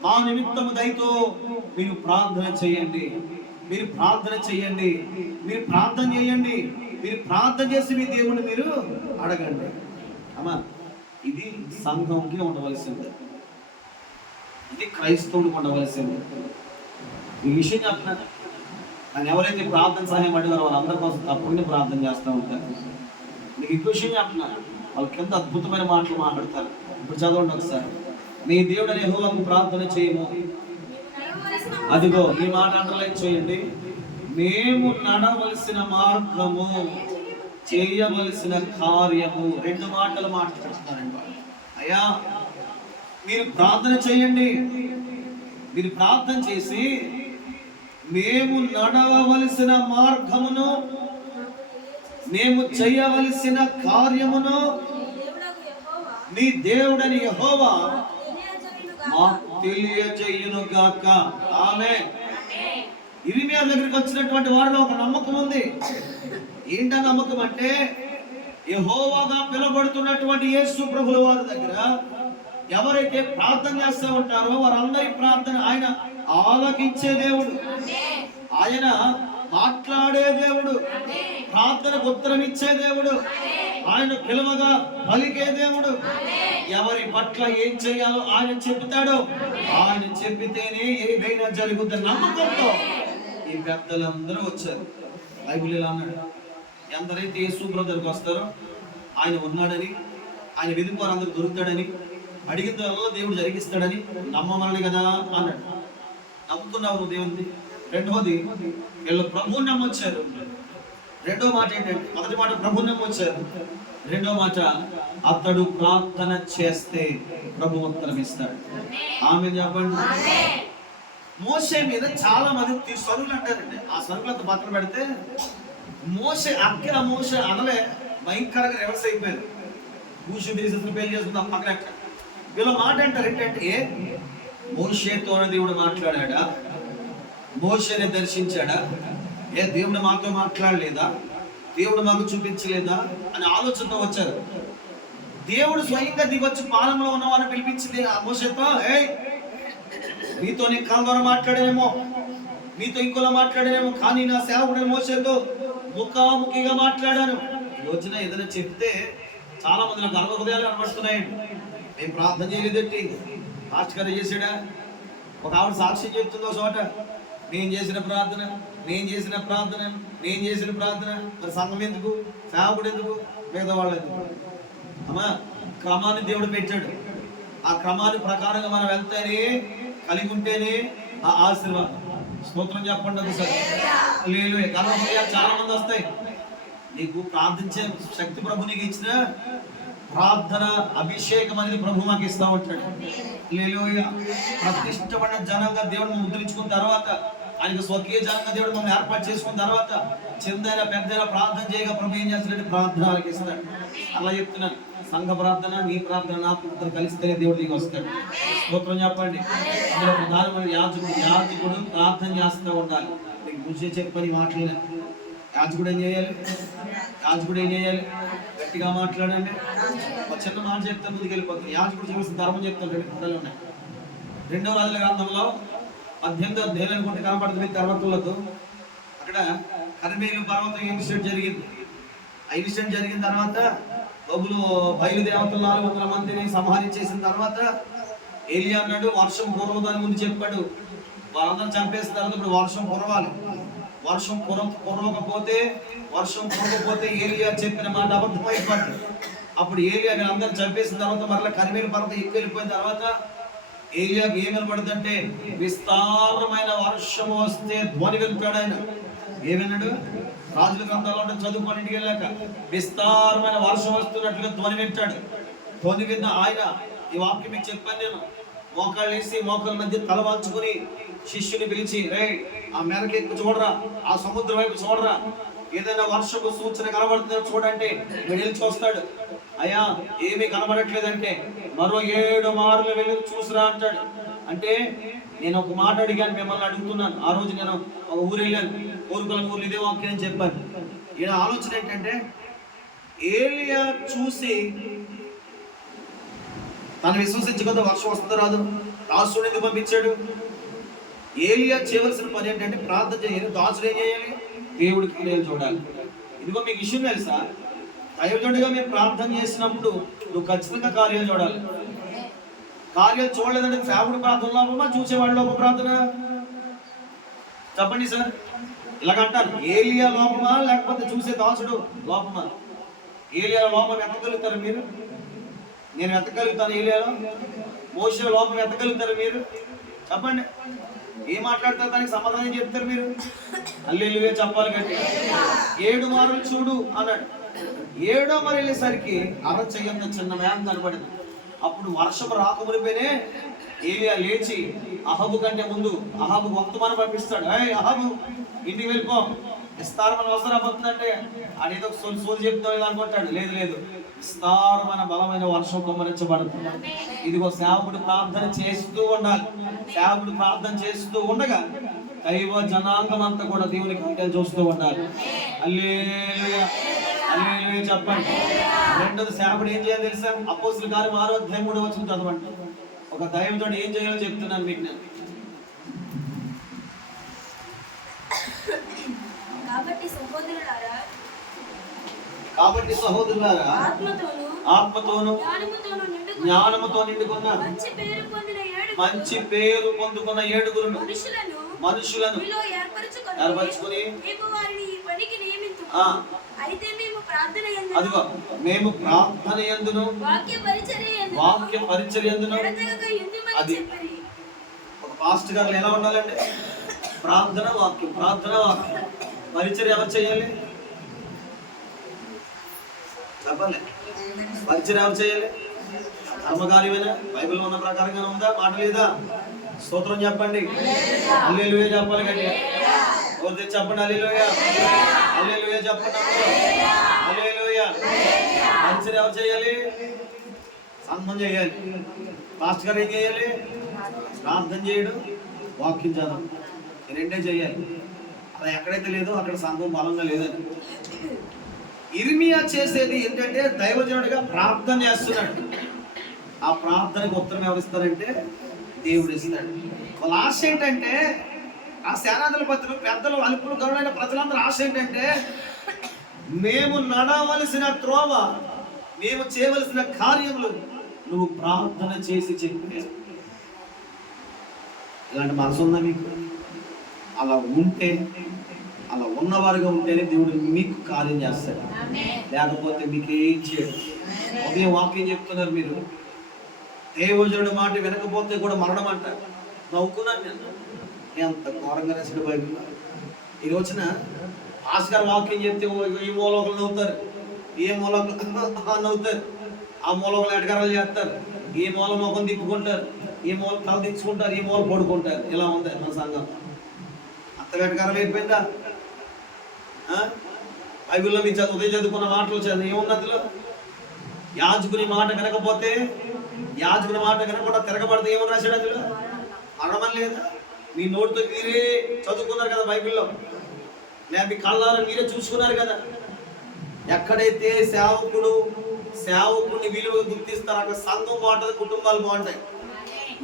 మా నిమిత్తము దయతో మీరు ప్రార్థన చేయండి, మీరు ప్రార్థన చేయండి, మీరు ప్రార్థన చేయండి, మీరు ప్రార్థన చేసి మీ దేవుని మీరు అడగండి. అమ్మా, ఇది సంఘంకి ఉండవలసింది, ఇది క్రైస్తవుడికి ఉండవలసింది. ఈ విషయం చెప్తున్నా. ఆయన ఎవరైతే ప్రార్థన సహాయం అడిగారో వాళ్ళందరి కోసం తప్పకుండా ప్రార్థన చేస్తూ ఉంటారు. మీకు ఇంకో విషయం చెప్తున్నారు, వాళ్ళ కింద అద్భుతమైన మాటలు మాట్లాడతారు. ఇప్పుడు చదవండి ఒకసారి. నీ దేవుడని యెహోవాకు ప్రార్థన చేయము. అదిగో ఈ మాట అండర్లైన్ చేయండి. మేము నడవలసిన మార్గము, చేయవలసిన కార్యము. 2 మాటలు మాట్లాడుతున్నారండి వాళ్ళు. అయ్యా మీరు ప్రార్థన చేయండి, మీరు ప్రార్థన చేసి మేము నడవవలసిన మార్గమును, మేము చేయవలసిన కార్యమును నీ దేవుడని యెహోవా మాకు తెలియజేయును గాక. ఆమేన్. ఇర్మియా దగ్గరికి వచ్చినటువంటి వారిలో ఒక నమ్మకం ఉంది. ఏంట నమ్మకం అంటే, యెహోవాగా పిలువబడుతున్నటువంటి యేసు ప్రభుల వారి దగ్గర ఎవరైతే ప్రార్థన చేస్తూ ఉంటారో వారందరి ప్రార్థన ఆయన ఆలకించే దేవుడు, ఆయన మాట్లాడే దేవుడు, ప్రార్థనకు ఉత్తరం ఇచ్చే దేవుడు, ఆయన పిలువగా పలికే దేవుడు. ఎవరి పట్ల ఏం చేయాలో ఆయన చెబుతాడో, ఆయన చెప్పితేనే ఏదైనా జరుగుతుంది నమ్మకంతో ఈ పెద్దలందరూ వచ్చారు. బైబిల్ ఇలా అన్నాడు, ఎందరైతే యేసు బ్రదర్కి వస్తారో ఆయన ఉన్నాడని, ఆయన వెతుకు వారందరూ దొరుకుతాడని, అడిగిన వల్ల దేవుడు జరిగిస్తాడని నమ్మమని కదా అన్నాడు. నమ్ముతున్నావు నువ్వు దేవుని. రెండవది, వీళ్ళు ప్రభువుని నమ్మొచ్చారు. రెండో మాట ఏంటంటే, మొదటి మాట ప్రభువుని నమ్మొచ్చారు, రెండో మాట అతడు ప్రార్థన చేస్తే ప్రభు ఉత్తరం ఇస్తాడు. ఆమేన్ చెప్పండి. మోషే మీద చాలా మంది సరుకులు అంటారండి. ఆ సరుకులంతా పక్కన పెడితే మోషే అక్కడ మోషే అనలే భయంకరంగా రివర్స్ అయిపోయారు. కూర్చుని తీసేసిన పెళ్లి చేసుకుందాం పక్కన. వీళ్ళ మాట అంటారు ఏంటంటే, మోషేతో దేవుడు మాట్లాడా, మోషేని దర్శించాడా, ఏ దేవుడు మాతో మాట్లాడలేదా, దేవుడు మాకు చూపించలేదా అని ఆలోచనతో వచ్చారు. దేవుడు స్వయంగా దిగొచ్చి పాలంలో ఉన్నవారిని పిలిపించింది ఆ మోషేతో, నీతో నీ కాళ్ళ ద్వారా మాట్లాడేమో, నీతో ఇంకోలా మాట్లాడేమో, కానీ నా సేవకుడు మోషేతో ముఖాముఖిగా మాట్లాడాను. ఈ రోజున ఏదైనా చెప్తే చాలా మంది నాకు గర్వ హృదయాలు కనబడుతున్నాయండి. మేము ప్రార్థన చేయలేదండి, పాస్టర్ గారు చేసాడా. ఒక ఆవిడ సాక్ష్యం చెప్తుందో చోట, నేను చేసిన ప్రార్థన, నేను చేసిన ప్రార్థన, నేను చేసిన ప్రార్థన. మరి సంఘం ఎందుకు, సేవకుడు ఎందుకు, మిగతా వాళ్ళు ఎందుకు? అమ్మా, క్రమాన్ని దేవుడు పెట్టాడు. ఆ క్రమాన్ని ప్రకారంగా మనం వెళ్తేనే, కలిగి ఉంటేనే ఆ ఆశీర్వాదం. స్తోత్రం చెప్పండి సార్. లేదు చాలా మంది వస్తాయి. నీకు ప్రార్థించే శక్తి ప్రభు నీకు ఇచ్చిన ప్రార్థన అభిషేకం అనేది ప్రభు మాకు ఇస్తా ఉంటాడు. హల్లెలూయా. ప్రతిష్టమైన జనంగా దేవుడు ముద్రించుకున్న తర్వాత, ఆయనకు స్వకీయ జనంగా దేవుడు మమ్మల్ని ఏర్పాటు చేసుకున్న తర్వాత, చిన్నైనా పెద్దైనా ప్రార్థన చేయగా ప్రభు ఏం చేస్తాడంటే ప్రార్థన వాళ్ళకి ఇస్తాడు. అలా చెప్తున్నాను, సంఘ ప్రార్థన, నీ ప్రార్థన, నా ప్రార్థన కలిస్తేనే దేవుడు దిగి వస్తాడు. స్తోత్రం చెప్పండి. అందులో ప్రధానమైన యాజకుడు ప్రార్థన చేస్తూ ఉండాలి. నీకు ముందే చెప్పని మాటలే. యాజకుడు ఏం చేయాలి? యాజకుడు ఏం చేయాలి? గట్టిగా మాట్లాడండి. ఒక చిన్న మాట చెప్తే ముందుకు వెళ్ళిపోతుంది. యాజకుడు చూసిన ధర్మం చెప్తాను. 2 కథలు ఉన్నాయి. 2వ రాజుల గ్రంథంలో 18వ అధ్యాయం అనుకుంటే కనపడుతుంది. పర్వతాలతో అక్కడ కర్మేలు పర్వతం ఇన్సిడెంట్ జరిగింది. ఆ ఇన్సిడెంట్ జరిగిన తర్వాత బయలుదేవతలు 400 మందిని సంహరించేసిన తర్వాత ఏలియా అన్నాడు, వర్షం కురవదని ముందు చెప్పాడు. వాళ్ళందరూ చంపేసిన తర్వాత ఇప్పుడు వర్షం కురవాలి. వర్షం కురవకపోతే ఏలియా చెప్పిన మాట అబద్ధమైపోయింది. అప్పుడు ఏలియా అందరూ చంపేసిన తర్వాత మరలా కర్మేలు పర్వతం ఎక్కువ వెళ్ళిపోయిన తర్వాత ఏలియాకి ఏం వినపడుతుందంటే, విస్తారమైన వర్షం వస్తే ధ్వని వినిపాడు. ఆయన ఏమన్నాడు? రాజుల గ్రంథాల్లో చదువుకొని ఇంటికి వెళ్ళాక విస్తారమైన వర్షం వస్తున్నట్లుగా ధ్వని వింటాడు. ధ్వని విన్న ఆయన ఈ వాక్యం మీకు చెప్పాను నేను. మోకాళ్ళు వేసి మోకాళ్ళ మధ్య తలవాల్చుకుని శిష్యుని పిలిచి, రే ఆ మేరకెక్కి చూడరా, ఆ సముద్రం వైపు చూడరా, ఏదైనా వర్షపు సూచన కనబడుతుందో చూడంటే వెళ్ళి చూస్తాడు. అయ్యా ఏమీ కనబడట్లేదంటే మరో 7 మార్లు వెళ్ళి చూసిరా అంటాడు. అంటే నేను ఒక మాట అడిగాను, మిమ్మల్ని అడుగుతున్నాను. ఆ రోజు నేను ఒక ఊరు వెళ్ళాను, కోరుకుల ఊర్లు ఇదే వాక్యం చెప్పాను. ఈయన ఆలోచన ఏంటంటే, ఏలియా చూసి తను విశ్వసించకుండా వర్షం వస్తుందో రాదు, దాసుడు ఎందుకు పంపించాడు? ఏలియా చేయవలసిన పని ఏంటంటే ప్రార్థన చేయాలి. దాసుడు ఏం చేయాలి? దేవుడికి క్రియలు చూడాలి. ఇదిగో మీకు విషయం తెలుసా, దైవజనుడిగా మీరు ప్రార్థన చేసినప్పుడు నువ్వు ఖచ్చితంగా కార్యాలు చూడాలి. కార్యాలు చూడలేదంటే సేవకుడు ప్రార్థన లోపమా, చూసేవాడి లోప ప్రార్థన? చెప్పండి సార్. ఇలాగంటారు, ఏలియా లోపమా లేకపోతే చూసే దాసుడు లోపమా? ఏలియా లోపం ఎత్తగలుగుతారు మీరు? నేను ఎత్తగలుగుతాను ఏలియాలో? మోషే లోపం ఎత్తగలుగుతారు మీరు? చెప్పండి. ఏం మాట్లాడతారు? దానికి సమాధానం చెప్తారు మీరు? హల్లెలూయా చెప్పాలి కంటే 7 మార్లు చూడు అన్నాడు. 7వ మరి వెళ్ళేసరికి అరచెయ్యంత చిన్న మేఘం కనబడింది. అప్పుడు వర్షం రాకమునిపోయినే ఏలియా లేచి అహాబు కంటే ముందు అహాబు వర్తమానం పంపిస్తాడు. అహాబు ఇంటికి వెళ్ళిపో, విస్తారమైన అవసరం అవుతుందంటే అదేదో సోది చెప్తాం అనుకుంటాడు. లేదు లేదు, విస్తారమైన బలమైన వర్షం కుమ్మరించబడుతుంది. ఇదిగో సేవకుడు ప్రార్థన చేస్తూ ఉండాలి. సేవకుడు ప్రార్థన చేస్తూ ఉండగా దైవ జనాంగం అంతా కూడా దేవునికి అంకెలు చూస్తూ ఉండాలి. హల్లెలూయా హల్లెలూయా చెప్పండి. రెండోది సేవకుడు ఏం చేయాలి తెలుసా? అపోస్తలుల కార్యం 6వ అధ్యాయం 3వ వచనం చదవండి. ఒక దైవజనుడు ఏం చేయాలో చెప్తున్నాను మీకు నేను. కాబట్టి సహోదరులారా ఆత్మతోను జ్ఞానముతో నిండుకున్న మంచి పేరు పొందుకున్న 7 మనుషులను ఏర్పరచుకొని అదిగో మేము ప్రార్థన యందును వాక్య పరిచర్యందును. అది ఒక పాస్టర్ గారు ఎలా ఉండాలంటే ప్రార్థన వాక్యం, ప్రార్థన వాక్యం. పరిచర్య ఎవరు చేయాలి చెప్పాలి? పరిచర్య ఎవరు చేయాలి? కర్మకార్యమేనా? బైబిల్లో ఉన్న ప్రకారంగానే ఉందా? మాట లేదా? స్తోత్రం చెప్పండి. హల్లెలూయా చెప్పాలి గట్టిగా. ఎవరు చెప్పండి హల్లెలూయా హల్లెలూయా చెప్పండి. హల్లెలూయా. పరిచర్య ఎవరు చేయాలి? సంఘం చేయాలి. పాస్టర్ గారు ఏం చేయాలి? ప్రార్థన చేయడం, వాక్యం చదవడం. ఈ రెండే చేయాలి. అలా ఎక్కడైతే లేదో అక్కడ సంఘం బలంగా లేదని. ఇర్మియా చేసేది ఏంటంటే దైవజనుడిగా ప్రార్థన చేస్తున్నాడు. ఆ ప్రార్థనకు ఉత్తరం ఎవరిస్తారంటే దేవుడు ఇస్తాడు. వాళ్ళ ఆశ ఏంటంటే ఆ సేనాధిపతులు, పెద్దలు, అల్పులు, గరుడైన ప్రజలందరూ ఆశ ఏంటంటే మేము నడవలసిన త్రోవ, మేము చేయవలసిన కార్యములు నువ్వు ప్రార్థన చేసి చెప్పే. ఇలాంటి మనసు ఉందా మీకు? అలా ఉంటే, అలా ఉన్నవారుగా ఉంటేనే దేవుడు మీకు కార్యం చేస్తాడు. లేకపోతే మీకు ఏం చేయడు. ఉదయం వాక్యం చెప్తున్నారు మీరు, దేవజనుడి మాట వినకపోతే కూడా మరణం అంటారు. నవ్వుకున్నాను నేను, ఎంత ఘోరంగా రాసిన బైబిల్. ఈ రోజున ఆస్కార్ వాక్యం చెప్తే ఈ మూలకలు నవ్వుతారు, ఏ మూలకలు నవ్వుతారు, ఆ మూలకలు ఎటకరాలు చేస్తారు, ఈ మూల ముఖం తిప్పుకుంటారు, ఈ మూల తల దించుకుంటారు, ఈ మూల పడుకుంటారు. ఇలా ఉంది మన సంఘం. అంత వెటకారం అయిపోయిందా? బైబిల్లో మీ ఉదయం చదువుకున్న మాటలు చదువు ఏముంది అందులో? యాజకుని మాట వినకపోతే, యాజకుని మాట వినకుండా తిరగబడితే ఏమని రాశాడు అందులో? మరణం లేదా? మీ నోటితో మీరే చదువుకున్నారు కదా బైబిల్లో, నేను మీ కళ్ళారా మీరే చూసుకున్నారు కదా. ఎక్కడైతే సేవకుని విలువ గుర్తిస్తారో అక్కడ సంఘం బాగుంటుంది, కుటుంబాలు బాగుంటాయి.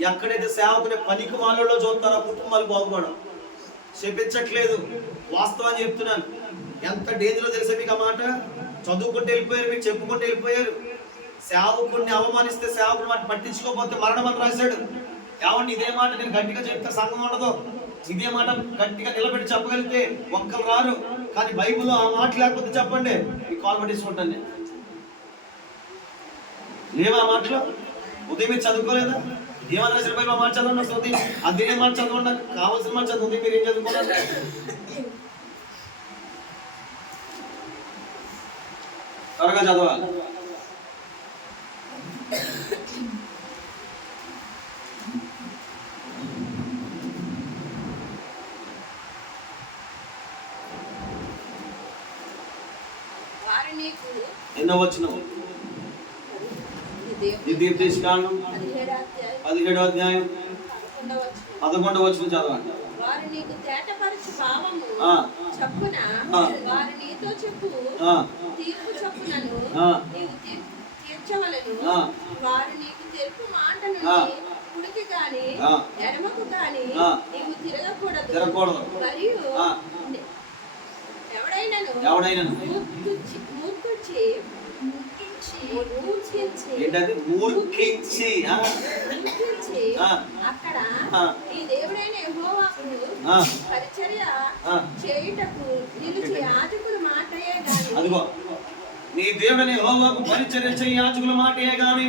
ఎక్కడైతే సేవకుని పనికి మాలలో చూస్తారో కుటుంబాలు బాగుపడవు. చెప్పించట్లేదు, వాస్తవాన్ని చెప్తున్నాను. ఎంత డేంజరో తెలిసే మీకు ఆ మాట. చదువుకుంటూ వెళ్ళిపోయారు, మీకు చెప్పుకుంటూ వెళ్ళిపోయారు. సేవకుడిని అవమానిస్తే, సేవకుని మాట పట్టించుకోకపోతే మరణం అని రాశాడు. ఏమండి ఇదే మాట నేను గట్టిగా చెప్తే సంఘం ఉండదు. ఇదే మాట గట్టిగా నిలబెట్టి చెప్పగలిగితే ఒక్కరు రారు. కానీ బైబిల్లో ఆ మాట లేకపోతే చెప్పండి, మీ కాల్ పట్టించుకుంటాను నేను. లేవా ఆ మాటలో? ఉదయం మీరు చదువుకోలేదా? ఏమన్నా రాసిన బైబిల్ ఆ మాట చదవండి. అసలు అదే మాట చదవండి, కావాల్సిన మాట చదువుతుంది. మీరు ఏం చదువుకోవాలి? త్వరగా చదవాలి. ఎన్నో వచనం? దీర్ఘకాండం 17వ అధ్యాయం 11వ వచనం చదవండి. వారు నీకు తేటపరచు పాపము చప్పున వారు నీతో చెప్పు తీర్పు చప్పునను నీవు తీర్చవలెను. వారు నీకు తెలుపు మాట నుండి కుడికి కాని ఎడమకు కాని నీవు తిరగకూడదు. మరియు ఎవడైనను మూర్ఖించి ఏంటది? మూర్ఖించి. అక్కడ ఈ దేవుడైన యెహోవాకు పరిచర్య చేయుటకు నిలిచి యాజకుల మాటయే గాని, అదిగో నీ దేవుడైన యెహోవాకు పరిచర్య చేయ యాజకుల మాటయే గాని,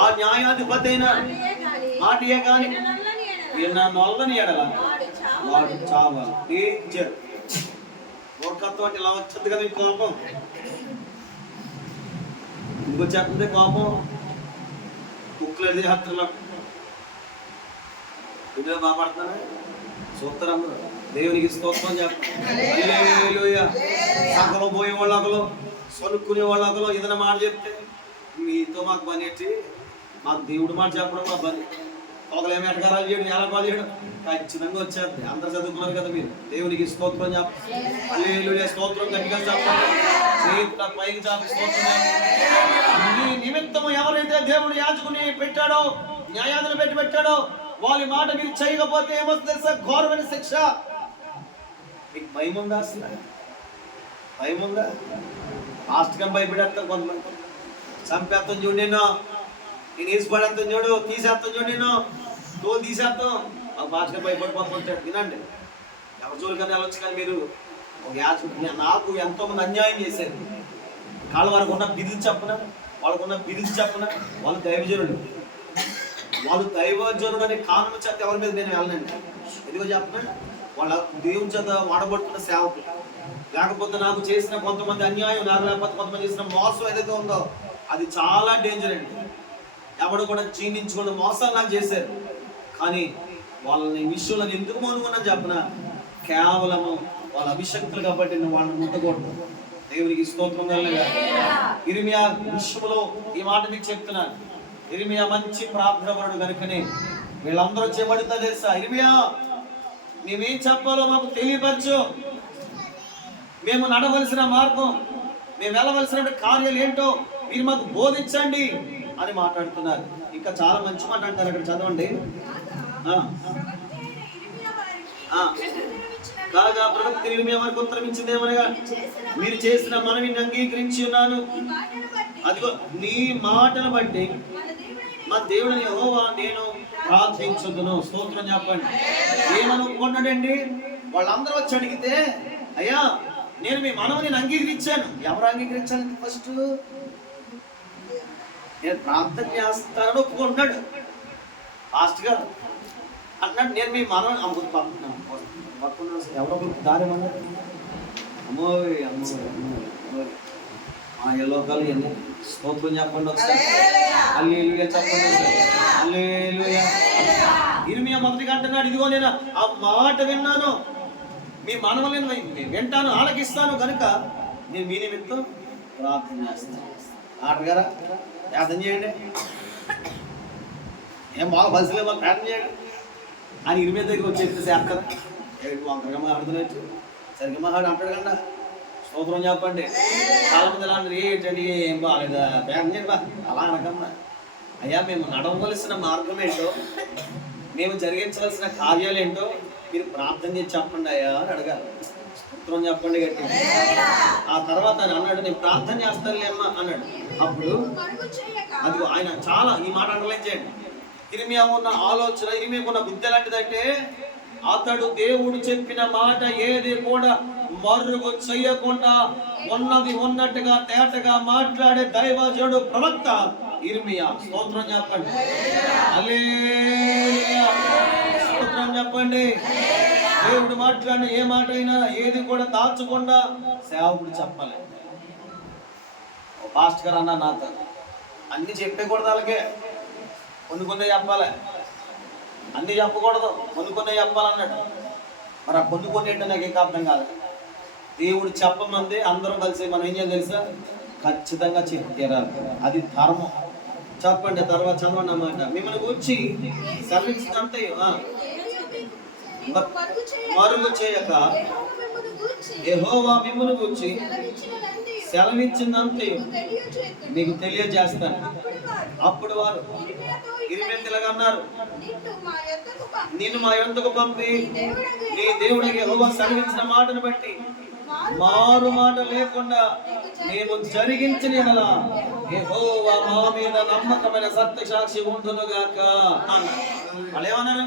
ఆ న్యాయాధిపతి అయిన మాటయే గాని నొల్లని ఎడల వాడు చావాలి. డేంజర్. మూర్ఖత్వం అంటే ఇలా వచ్చింది కదా ఈ కోపం. ఇంకొచ్చేస్తుంది కోపం. కుక్కలు హత్రలో వీడియో బాగుపడుతున్నాను. చూస్తారమ్మ దేవునికి స్తోత్రం హల్లెలూయా. సగలు పోయే వాళ్ళకలో, సొనుక్కునే వాళ్ళకలో ఏదైనా మాట చెప్తే మీతో మాకు పని ఏంటి? మాకు దేవుడు మాట చెప్పడం మా పని. ఒకలేమి ఎటకారాలు చేయడం, ఎలాకాలు చేయడం ఖచ్చితంగా వచ్చేది. అందరు చదువుకున్నారు కదా మీరు. దేవునికి స్తోత్రం చెప్పండి. హల్లెలూయా. స్తోత్రం గట్టిగా చెప్పండి. చేతుల పైకి చాపి స్తోత్రం చెప్పండి. ఈ నిమిత్తము ఎవరైతే దేవుడు యాజకుని పెట్టాడో, న్యాయాధులు పెట్టాడో, వాళ్ళ మాట మీరు చేయకపోతే ఏమొస్తుంది తెలుసా? ఘోరమైన శిక్ష. మీకు భయం ఉందా? అసలు భయం ఉందా? ఆస్తికం భయపడేస్తాను కొంతమంది. చంపేస్తాను చూడు, నేను వేసిపడేస్తాను చూడు, తీసేస్తాను చూడు, నేను తోలు తీసేస్తాం. ఆ భాషగా భయపడిపోతుంటాడు. వినండి, ఎవరి జోలికన్నా వెళ్ళొచ్చు. కానీ మీరు ఒక యాజకుడు, నాకు ఎంతోమంది అన్యాయం చేశారు. కాళ్ళ వారికి ఉన్న బిరుదు చెప్పన, వాళ్ళకున్న బిరుదు చెప్పన, వాళ్ళు దైవజనుడు. వాళ్ళు దైవజనుడు అనే కారణం చేత ఎవరి మీద నేను వెళ్ళనండి. ఎందుకో చెప్పన, వాళ్ళ దేవుని చేత వాడబడుతున్న సేవకు. లేకపోతే నాకు చేసిన కొంతమంది అన్యాయం, నాకు లేకపోతే కొంతమంది చేసిన మోసం ఏదైతే ఉందో అది చాలా డేంజర్ అండి. ఎవడు కూడా క్షీణించుకున్న మోసాలు నాకు చేశారు. కానీ వాళ్ళని విషయంలో ఎందుకు అనుకున్నాను చెప్పన, కేవలము వాళ్ళ అభిషక్తులు కాబట్టి నేను వాళ్ళని ముట్టకూడదు. దేవునికి స్తోత్రం కలుగుగా. ఇర్మియా విషయంలో ఈ మాట మీకు చెప్తున్నాను. ఇర్మియా మంచి ప్రార్థనపరుడు కనుకనే వీళ్ళందరూ చేయబడుతుందో తెలుసా? ఇర్మియా, మేమేం చెప్పాలో మాకు తెలియపరచు, మేము నడవలసిన మార్గం, మేము వెళ్ళవలసిన కార్యాలు ఏంటో మీరు మాకు బోధించండి అని మాట్లాడుతున్నారు. ఇంకా చాలా మంచి మాట అంటారు అక్కడ, చదవండి. కాగా ప్రవక్త ఇర్మియా వారికి ఉత్తరం ఇచ్చింది ఏమనగా, మీరు చేసిన మనవిని అంగీకరించి ఉన్నాను. అదిగో నీ మాటను బట్టి మా దేవుడిని యెహోవా నేను ప్రార్థించుదును. స్తోత్రం చెప్పండి. ఏమని ఒప్పుకున్నాడండి? వాళ్ళందరూ వచ్చి అడిగితే, అయ్యా నేను మీ మనవిని అంగీకరించాను. ఎవరు అంగీకరించాను? ఫస్ట్ నేను ప్రార్థన చేస్తానని ఒప్పుకుంటున్నాడు. ఫాస్ట్ గా అన్నాడు, నేను మీ మనవిని పక్కన ఎవరో దారి అన్నారు. అమ్మోయ్ అమ్మోయ్ ఆ లోకాలు ఎన్ని. స్తోత్రం చెప్పండి ఒకసారి. హల్లెలూయా చెప్పండి. హల్లెలూయా. ఇర్మియా మొదటిగా అంటున్నాడు, ఇదిగో నేను ఆ మాట విన్నాను, మీ మనవలను వింటాను, ఆలకిస్తాను కనుక నేను మీ నిమిత్తం ప్రార్థన చేస్తాను. ఆటగారా ప్రార్థన చేయండి, ఏం బాగా బస్సులే వాళ్ళు ప్రార్థన చేయండి అని ఇర్మియా దగ్గర వచ్చి చెప్తే చేస్తారా? వంకరగా మాట్లాడుతున్నట్టు సరిగ్గా మాట్లాడు అంటాడు కన్నా. స్తోత్రం చెప్పండి. చాలా మంది ఎలా అంటారు, ఏంటండి ఏం బాగాలేదా ప్రార్థన చేయండి బా. అలా అనకమ్మా. అయ్యా మేము నడవలసిన మార్గం ఏంటో, మేము జరిగించవలసిన కార్యాలు ఏంటో మీరు ప్రార్థన చేసి చెప్పండి అయ్యా అని అడగాలి. స్తోత్రం చెప్పండి గట్టి. ఆ తర్వాత అన్నాడు, నేను ప్రార్థన చేస్తానులేమ్మా అన్నాడు. అప్పుడు అది ఆయన చాలా ఈ మాట అండర్లైన్ చేయండి. ఇర్మియా ఉన్న ఆలోచన, ఇర్మియాకు ఉన్న బుద్ధి ఎలాంటిదంటే, అతడు దేవుడు చెప్పిన మాట ఏది కూడా మరుగు చెయ్యకుండా ఉన్నది ఉన్నట్టుగా తేటగా మాట్లాడే దైవజనుడు ప్రవక్త ఇర్మియా. స్తోత్రం చెప్పండి. హల్లెలూయా. స్తోత్రం చెప్పండి. దేవుడు మాట్లాడిన ఏ మాట అయినా ఏది కూడా దాచకుండా సేవకుడు చెప్పాలి. పాస్ట్ గారు అన్నా నాతో అన్ని చెప్పకూడదు, అలాగే కొన్ని చెప్పాలి, అన్ని చెప్పకూడదు, కొన్ని చెప్పాలన్నాడు. మరి ఆ కొన్ని ఏంటో నాకు ఏం అర్థం కాదు. దేవుడు చెప్పమంది అందరం కలిసి మనం ఏం చేయాలి తెలుసా? ఖచ్చితంగా చెప్పారు. అది ధర్మం. చెప్పండి. తర్వాత చదవండి అన్నమాట. మిమ్మల్ని గురించి సెలవించినంతయు మరుగు చేయక యెహోవా మిమ్మల్ని గురించి సెలవించినంతయు మీకు తెలియజేస్తాను. అప్పుడు వారు ఇర్మియాతో అన్నారు, నిన్ను మా యొద్దకు పంపి నీ దేవుడు యెహోవా సెలవించిన మాటను బట్టి మారు మాట లేకుండా మేము జరిగించిన యెడల యెహోవా మా మీద నమ్మకమైన సత్య సాక్షి ఉండునుగాక అన్నారు. వాళ్ళు ఏమన్నారు?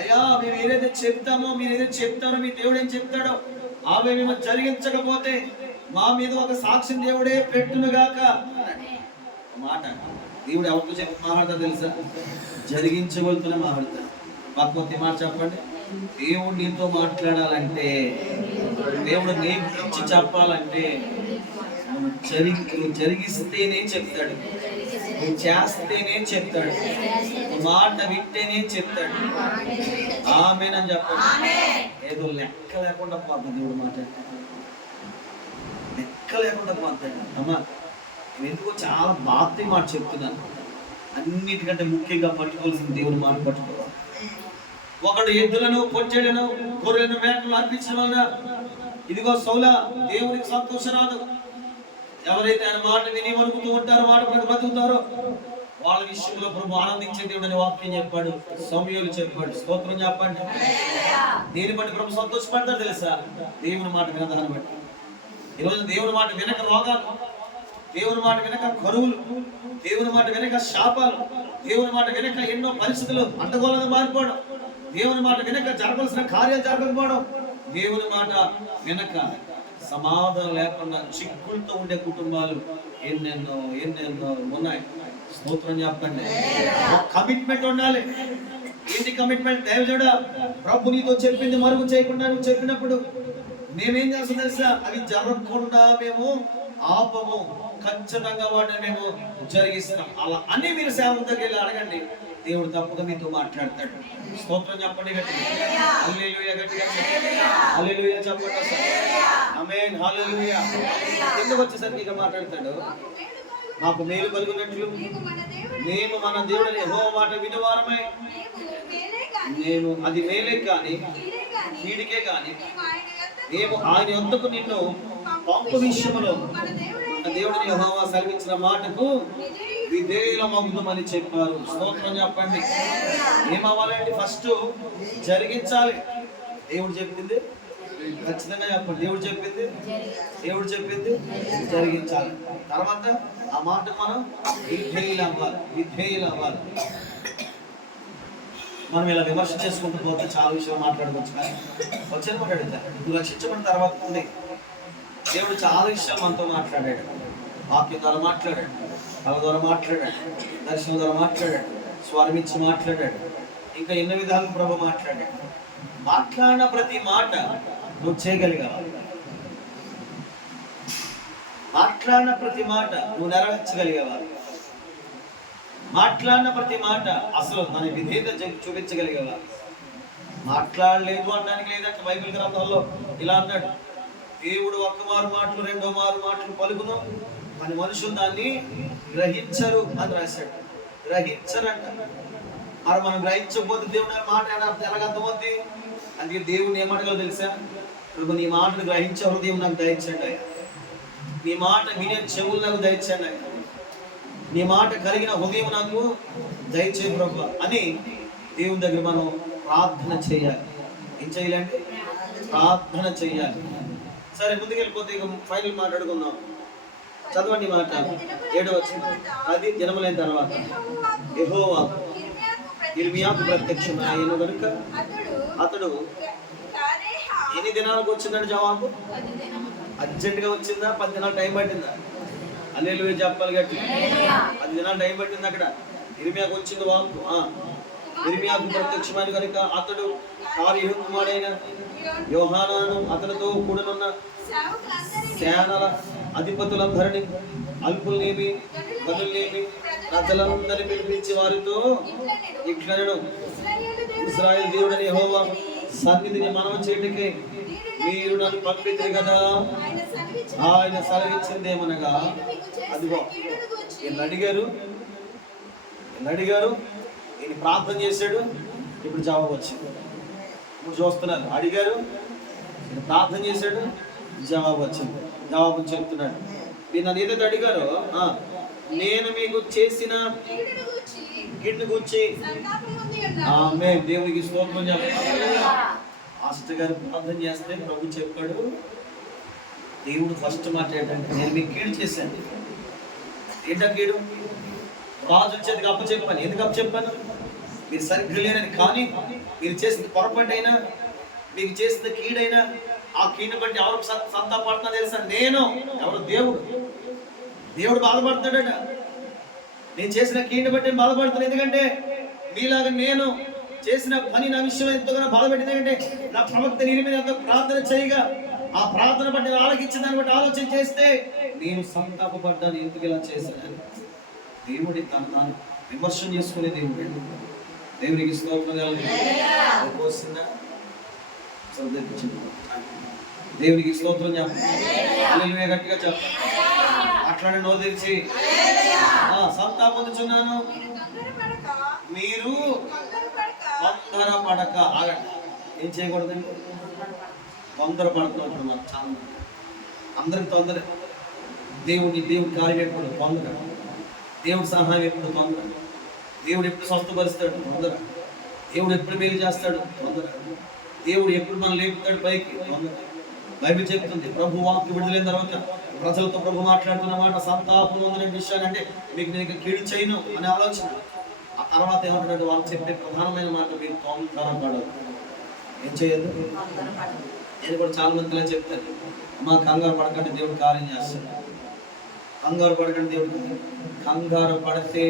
అయ్యా మేము ఏదైతే చెప్తామో, మీరు ఏదైతే చెప్తారో, మీ దేవుడు ఏం చెప్తాడో ఆమె మేము జరిగించకపోతే మా మీద ఒక సాక్ష్యం దేవుడే పెట్టునుగాక మాట. దేవుడు ఎవరితో చెప్పి మాట్లాడతా తెలుసా? జరిగించగలుగుతున్న మాట్లాడతా. పక్కొత్తి మాట చెప్పండి. దేవుడు నీతో మాట్లాడాలంటే, దేవుడు నీ గురించి చెప్పాలంటే నువ్వు జరిగిస్తేనే చెప్తాడు, నువ్వు చేస్తేనే చెప్తాడు, మాట వింటేనే చెప్తాడు. ఆమేనని చెప్పండి. ఏదో లెక్క లేకుండా పోతుంది దేవుడు మాట్లాడతాడు, లెక్క లేకుండా పోతాడు. అమ్మా నేను ఎందుకో చాలా బాధ్యత మాట చెప్తున్నాను. అన్నిటికంటే ముఖ్యంగా పట్టుకోవాల్సిన దేవుడు మాట పట్టుకోవాలి. ఒకడు ఎద్దులను, పొట్టేళ్లను, గొర్రెలను, మేకలను అర్పించడం వలన ఇదిగో సౌలా దేవునికి సంతోషం రాదు. ఎవరైతే ఆయన మాట విని వణుకుతూ ఉంటారో, మాట బ్రతుకుతారో వాళ్ళ విషయంలో ప్రభు ఆనందించే దేవుడు అని వాక్యం చెప్పాడు, సమూయేలు చెప్పాడు. స్తోత్రం చెప్పండి. దేని బట్టి ప్రభు సంతోషపడతాడు తెలుసా? దేవుని మాట వినదాన్ని బట్టి. ఈరోజు దేవుని మాట వినక రోగాలు, దేవుని మాట వినక కరువులు, దేవుని మాట వినక శాపాలు, దేవుని మాట వినక ఎన్నో పరిస్థితులు అడ్డగోలుగా మారిపోవడం, దేవుని మాట వినక జరగాల్సిన కార్యాలు జరగకపోవడం, దేవుని మాట వినక సమాధానం లేకుండా చిక్కులతో ఉండే కుటుంబాలు ఎన్నెన్నో ఉన్నాయి. స్తోత్రం చెప్పండి. కమిట్మెంట్ ఉండాలి. ఏంటి కమిట్మెంట్? దైవజనుడా ప్రభు నీతో చెప్పింది మరుగు చేయకుండా నువ్వు చెప్పినప్పుడు మేమేం చేస్తాం తెలుసా? అవి జరగకుండా మేము ఆపము, ఖచ్చితంగా వాటిని మేము జరిగిస్తాం. అలా అని మీరు సేవకుడికి వెళ్ళి అడగండి, దేవుడు తప్పక మీతో మాట్లాడతాడు. స్తోత్రం చెప్పండి గట్టిగా. హల్లెలూయా గట్టిగా హల్లెలూయా చెప్పండి. ఆమేన్ హల్లెలూయా. ఎందుకు వచ్చేసరికి ఇక మాట్లాడతాడు? మాకు మేలు కలుగునట్లు మేము మన దేవుడిని యెహోవా మాట వినువారమై, నేను అది మేలే కానీ కీడికే కానీ మేము ఆయన యొద్దకు నిన్ను పంపు విషయంలో దేవుడిని యెహోవా సెలవించిన మాటకు విధేయులమగుదామని చెప్పారు. స్తోత్రం చెప్పండి. ఏమవ్వాలండి? ఫస్ట్ జరిగించాలి. దేవుడు చెప్పింది ఖచ్చితంగా చెప్పండి. దేవుడు చెప్పింది జరిగించాలి. తర్వాత ఆ మాటకు మనం విధేయులు అవ్వాలి. మనం ఇలా విమర్శ చేసుకుంటూ పోతే చాలా విషయాలు మాట్లాడుకోవచ్చు. కానీ వచ్చిన మాట అడుగుతా, నువ్వు రక్షించబడిన తర్వాత ఉంది దేవుడు చాలా విషయాలు మనతో మాట్లాడాడు. వాక్యం ద్వారా మాట్లాడాడు, కళ ద్వారా మాట్లాడాడు, దర్శనం ద్వారా మాట్లాడాడు, స్వరమిచ్చి మాట్లాడాడు, ఇంకా ఎన్నో విధాలు ప్రభు మాట్లాడాడు. మాట్లాడిన ప్రతి మాట నువ్వు చేయగలిగావు. మాట్లాడిన ప్రతి మాట నువ్వు నెరవేర్చగలిగావా? మాట్లాడిన ప్రతి మాట అసలు మన విధేయత చూపించగలిగావా? మాట్లాడలేదు అనడానికి లేదంటే బైబిల్ గ్రంథంలో ఇలా అన్నాడు, దేవుడు ఒక్క మారు మాటలు రెండో మారు మాటలు పలుకును అని మనుషులు దాన్ని గ్రహించరు అని రాశాడు. గ్రహించరంట. మరి మనం గ్రహించకపోతే దేవుని మాట ఎలాగ అర్థమవుతుంది? అందుకే దేవుని ఏమాటలో తెలుసా? ఇప్పుడు నీ మాటను గ్రహించే హృదయం నాకు దయచండి అయ్యా, నీ మాట వినే చెవులు నాకు దయచండి అయ్యా, నీ మాట కలిగిన హృదయం నాకు దయచేయి ప్రభు అని దేవుని దగ్గర మనం ప్రార్థన చేయాలి. ఏం చేయాలంటే ప్రార్థన చేయాలి. సరే ముందుకెళ్ళిపోతే ఇక ఫైనల్ మాట్లాడుకుందాం. చదవండి మాట 7వ వచనం. అది దినములైన తర్వాత యెహోవా యిర్మీయాకు ప్రత్యక్షమైన కనుక అతడు ఎన్ని దినాలకు వచ్చిందండి? జవాబు అర్జెంటుగా వచ్చిందా? 10 దినాలు టైం పట్టిందా? హల్లెలూయా చెప్పాలి గట్టి. 10 దినాలు టైం పట్టింది. అక్కడ యిర్మీయాకు వచ్చింది వాక్కు. యిర్మీయాకు ప్రత్యక్షమైన కనుక అతడు కారేహు కుమారుడైన యోహానాను అతనితో కూడనున్న సేనల అధిపతులందరినీ, అల్పులనేమి గనులనేమి ప్రజలందరినీ పిలిపించి వారితో ఇట్లనెను, ఇశ్రాయేలు దేవుడైన యెహోవా సన్నిధిని మనవి చేయడానికి మీరు నన్ను పంపితిరి కదా. ఆయన సెలవిచ్చిందేమనగా, అదిగో వీళ్ళు అడిగారు, ఈయన ప్రార్థన చేశాడు, ఇప్పుడు జవాబు వచ్చింది. ఇప్పుడు చూస్తున్నారు, అడిగారు, ఈయన ప్రార్థన చేశాడు, జవాబు వచ్చింది. జవాబు చెప్తున్నాడు. మీరు నన్ను ఏదైతే అడిగారో, నేను మీకు చేసిన కీడును గూర్చి ఆమేన్. దేవునికి స్తోత్రం చెప్పాలి. పాస్టర్ గారు ప్రార్థన చేస్తే ప్రభు చెప్పాడు, దేవుడు ఫస్ట్ మాట ఏంటంటే నేను మీకు కీడు చేశాను. ఏంటా కీడు? రాజుల చేతికి అప్పచెప్పాను. ఎందుకు అప్పచెప్పాను? మీరు సరిగ్గా లేరని. కానీ మీరు చేసిన పొరపాటు అయినా, మీకు చేసిన కీడైనా, ఆ కీడుని బట్టి ఎవరు సంతాపడుతున్నా తెలుసా? నేను. ఎవరు? దేవుడు బాధపడుతున్నాడట. నేను చేసిన కీడుని బట్టి నేను బాధపడుతున్నాను. ఎందుకంటే మీలాగా నేను చేసిన పని నా విషయం ఎంతగానో బాధపెట్టింది. ఎందుకంటే నా ప్రవక్త నీరి మీద ఎంతో ప్రార్థన చేయగా, ఆ ప్రార్థన బట్టి ఆలకించిన దాన్ని బట్టి ఆలోచన చేస్తే నేను సంతాపడ్డాను. ఎందుకు ఇలా చేశాను? దేవుడి తాను విమర్శన చేసుకునే దేవుడు. దేవునికి స్తోత్రం. దేవునికి స్తోత్రం చెప్పండి. గట్టిగా చెప్పండి. అట్లానే నోరు తెరిచి సంతాపొందుచున్నాను. మీరు తొందరపడక. ఆగండి. ఏం చేయకూడదండి? తొందరపడుతున్నప్పుడు మనం చాలా అందరికి తొందర. దేవుడి కార్యం ఎప్పుడు తొందర. దేవుడి సహాయం ఎప్పుడు తొందర. దేవుడు ఎప్పుడు స్వస్థపరుస్తాడు తొందర. దేవుడు ఎప్పుడు మేలు చేస్తాడు తొందర. దేవుడు ఎప్పుడు మనం లేపుతాడు పైకి తొందర. బైబిల్ చెప్తుంది, ప్రభు వాక్కు విడుదలైన తర్వాత ప్రజలతో ప్రభు మాట్లాడుతున్న మాట సంతాపం ఉందనే విషయాలు. అంటే మీకు నేను కీడు చేయను అనే ఆలోచన. ఆ తర్వాత ఏమంటాడు? వాళ్ళు చెప్పే ప్రధానమైన మాట, మీరు తొందరపడదు. ఏం చేయదు? నేను కూడా చాలా మంది ఇలా చెప్తాను, మా కంగారు పడకండి, దేవుడు కార్యం చేస్తాడు. కంగారు పడకండి, దేవుడు. కంగారు పడితే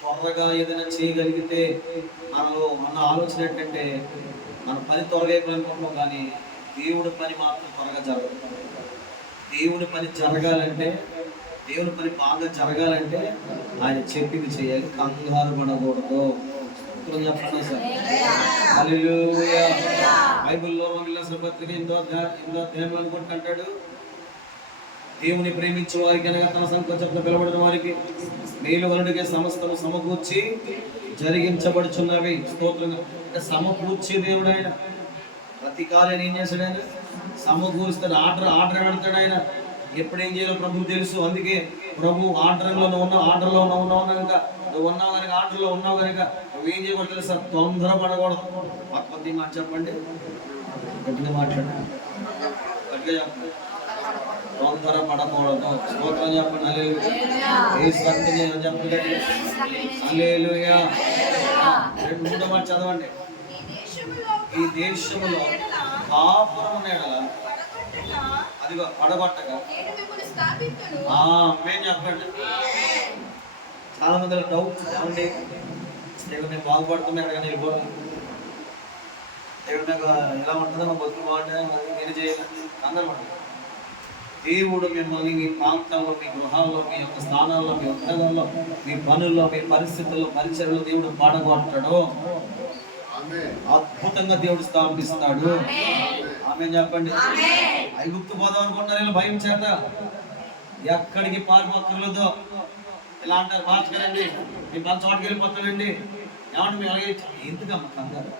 త్వరగా ఏదైనా చేయగలిగితే మనలో మన ఆలోచన ఏంటంటే మన పని త్వరగా అయిపోవాలనుకుంటున్నాం, కానీ దేవుడి పని మాత్రం త్వరగా జరగదు. దేవుడి పని జరగాలంటే, దేవుడి పని బాగా జరగాలంటే ఆయన చెప్పింది చేయాలి. కంగారు పడకూడదు. చెప్పండి సార్. హల్లెలూయా. బైబిల్లో పత్రిక 8వ అధ్యాయం అనుకుంటుంటాడు, దేవుని ప్రేమించే వారికి అనగా తన సంకోచంతో పిలవడిన వారికి మేలు వలనగా సమస్తము సమకూర్చి జరిగించబడుచున్నవి. స్తోత్రంగా. అంటే సమకూర్చే దేవుడు ఆయన. ప్రతి కార్యాన్ని ఏం చేస్తాడు ఆయన? సమకూరుస్తాడు. ఆర్డర్ పెడతాడు ఆయన. ఎప్పుడు ఏం చేయాలో ప్రభువు తెలుసు. అందుకే ప్రభు ఆర్డర్లో ఉన్నావు కనుక, నువ్వు ఉన్నావు కనుక, ఆర్డర్లో ఉన్నావు కనుక నువ్వేం చేయకూడదు తెలుసా? తొందరపడకూడదు. కొద్ది మాట చెప్పండి, గట్టిగా మాట్లాడండి, గట్టిగా చెప్పండి. తొందరపడకూడదు. స్తోత్రం చెప్పండి. హల్లెలూయా. యేసు రక్తం చెప్పండి. హల్లెలూయా. 2 మాట చదవండి. ఈ దేశములో పాపం ఎడల అదిగో పడగొట్టక. మేము చెప్పండి. చాలా మంది డౌట్ ఏమండి, దేవుడు మేము బాగుపడుతున్నాం, ఎక్కడికైనా వెళ్ళిపోతాం, దేవుడి మీద ఎలా ఉంటుందో మా బతుకు బాగుంటుంది, మీరు చేయాలి అందరూ ఉంటుంది. దేవుడు మిమ్మల్ని మీ ప్రాంతాల్లో, మీ గృహాల్లో, మీ యొక్క స్థానాల్లో, మీ ఉద్యోగాల్లో, మీ పనుల్లో, మీ పరిస్థితుల్లో, పరిచయలో దేవుడు పడగొట్టడు. అద్భుతంగా దేవుడు స్థాపిస్తాడు. ఆమె చెప్పండి. ఐగుప్తు పోదాం అనుకుంటారు భయం చేత, ఎక్కడికి పారిపోక్కర్లేదో. ఇలా అంటారు, మార్చుకోరండి, మీ పని చోటుకి వెళ్ళిపోతానండి. ఏమంటే మీరు అలాగే ఎందుకమ్మ కంగారు?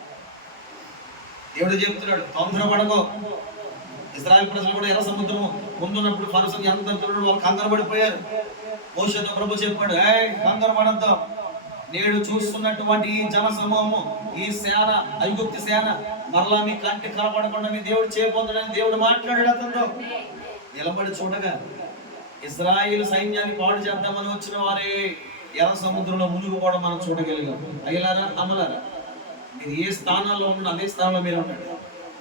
దేవుడు చెప్తున్నాడు, తొందరపడకో. ఇశ్రాయేలు ప్రజలు కూడా ఎర్ర సముద్రం ముందున్నప్పుడు ఫరో ఎంత వాళ్ళు కంగారు పడిపోయారు. మోషేతో ప్రభు చెప్పాడు, కంగారు పడద్దు. నేడు చూస్తున్నటువంటి ఈ జన సమూహము, ఈ సేన, ఐగుప్తు సేన మరలా మీ కంటి కనపడకుండా మీ దేవుడు చేయబోతున్నాడని దేవుడు మాట్లాడాడు అతనితో. నిలబడి చూడగా ఇశ్రాయేలు సైన్యాన్ని పాడు చేద్దామని వచ్చిన వారే ఎర్ర సముద్రంలో మునిగిపోవడం మనం చూడగలిగాం. అయ్యలారా, అమ్మలారా, మీరు ఏ స్థానాల్లో ఉన్న అదే స్థానంలో మీరు ఉండండి.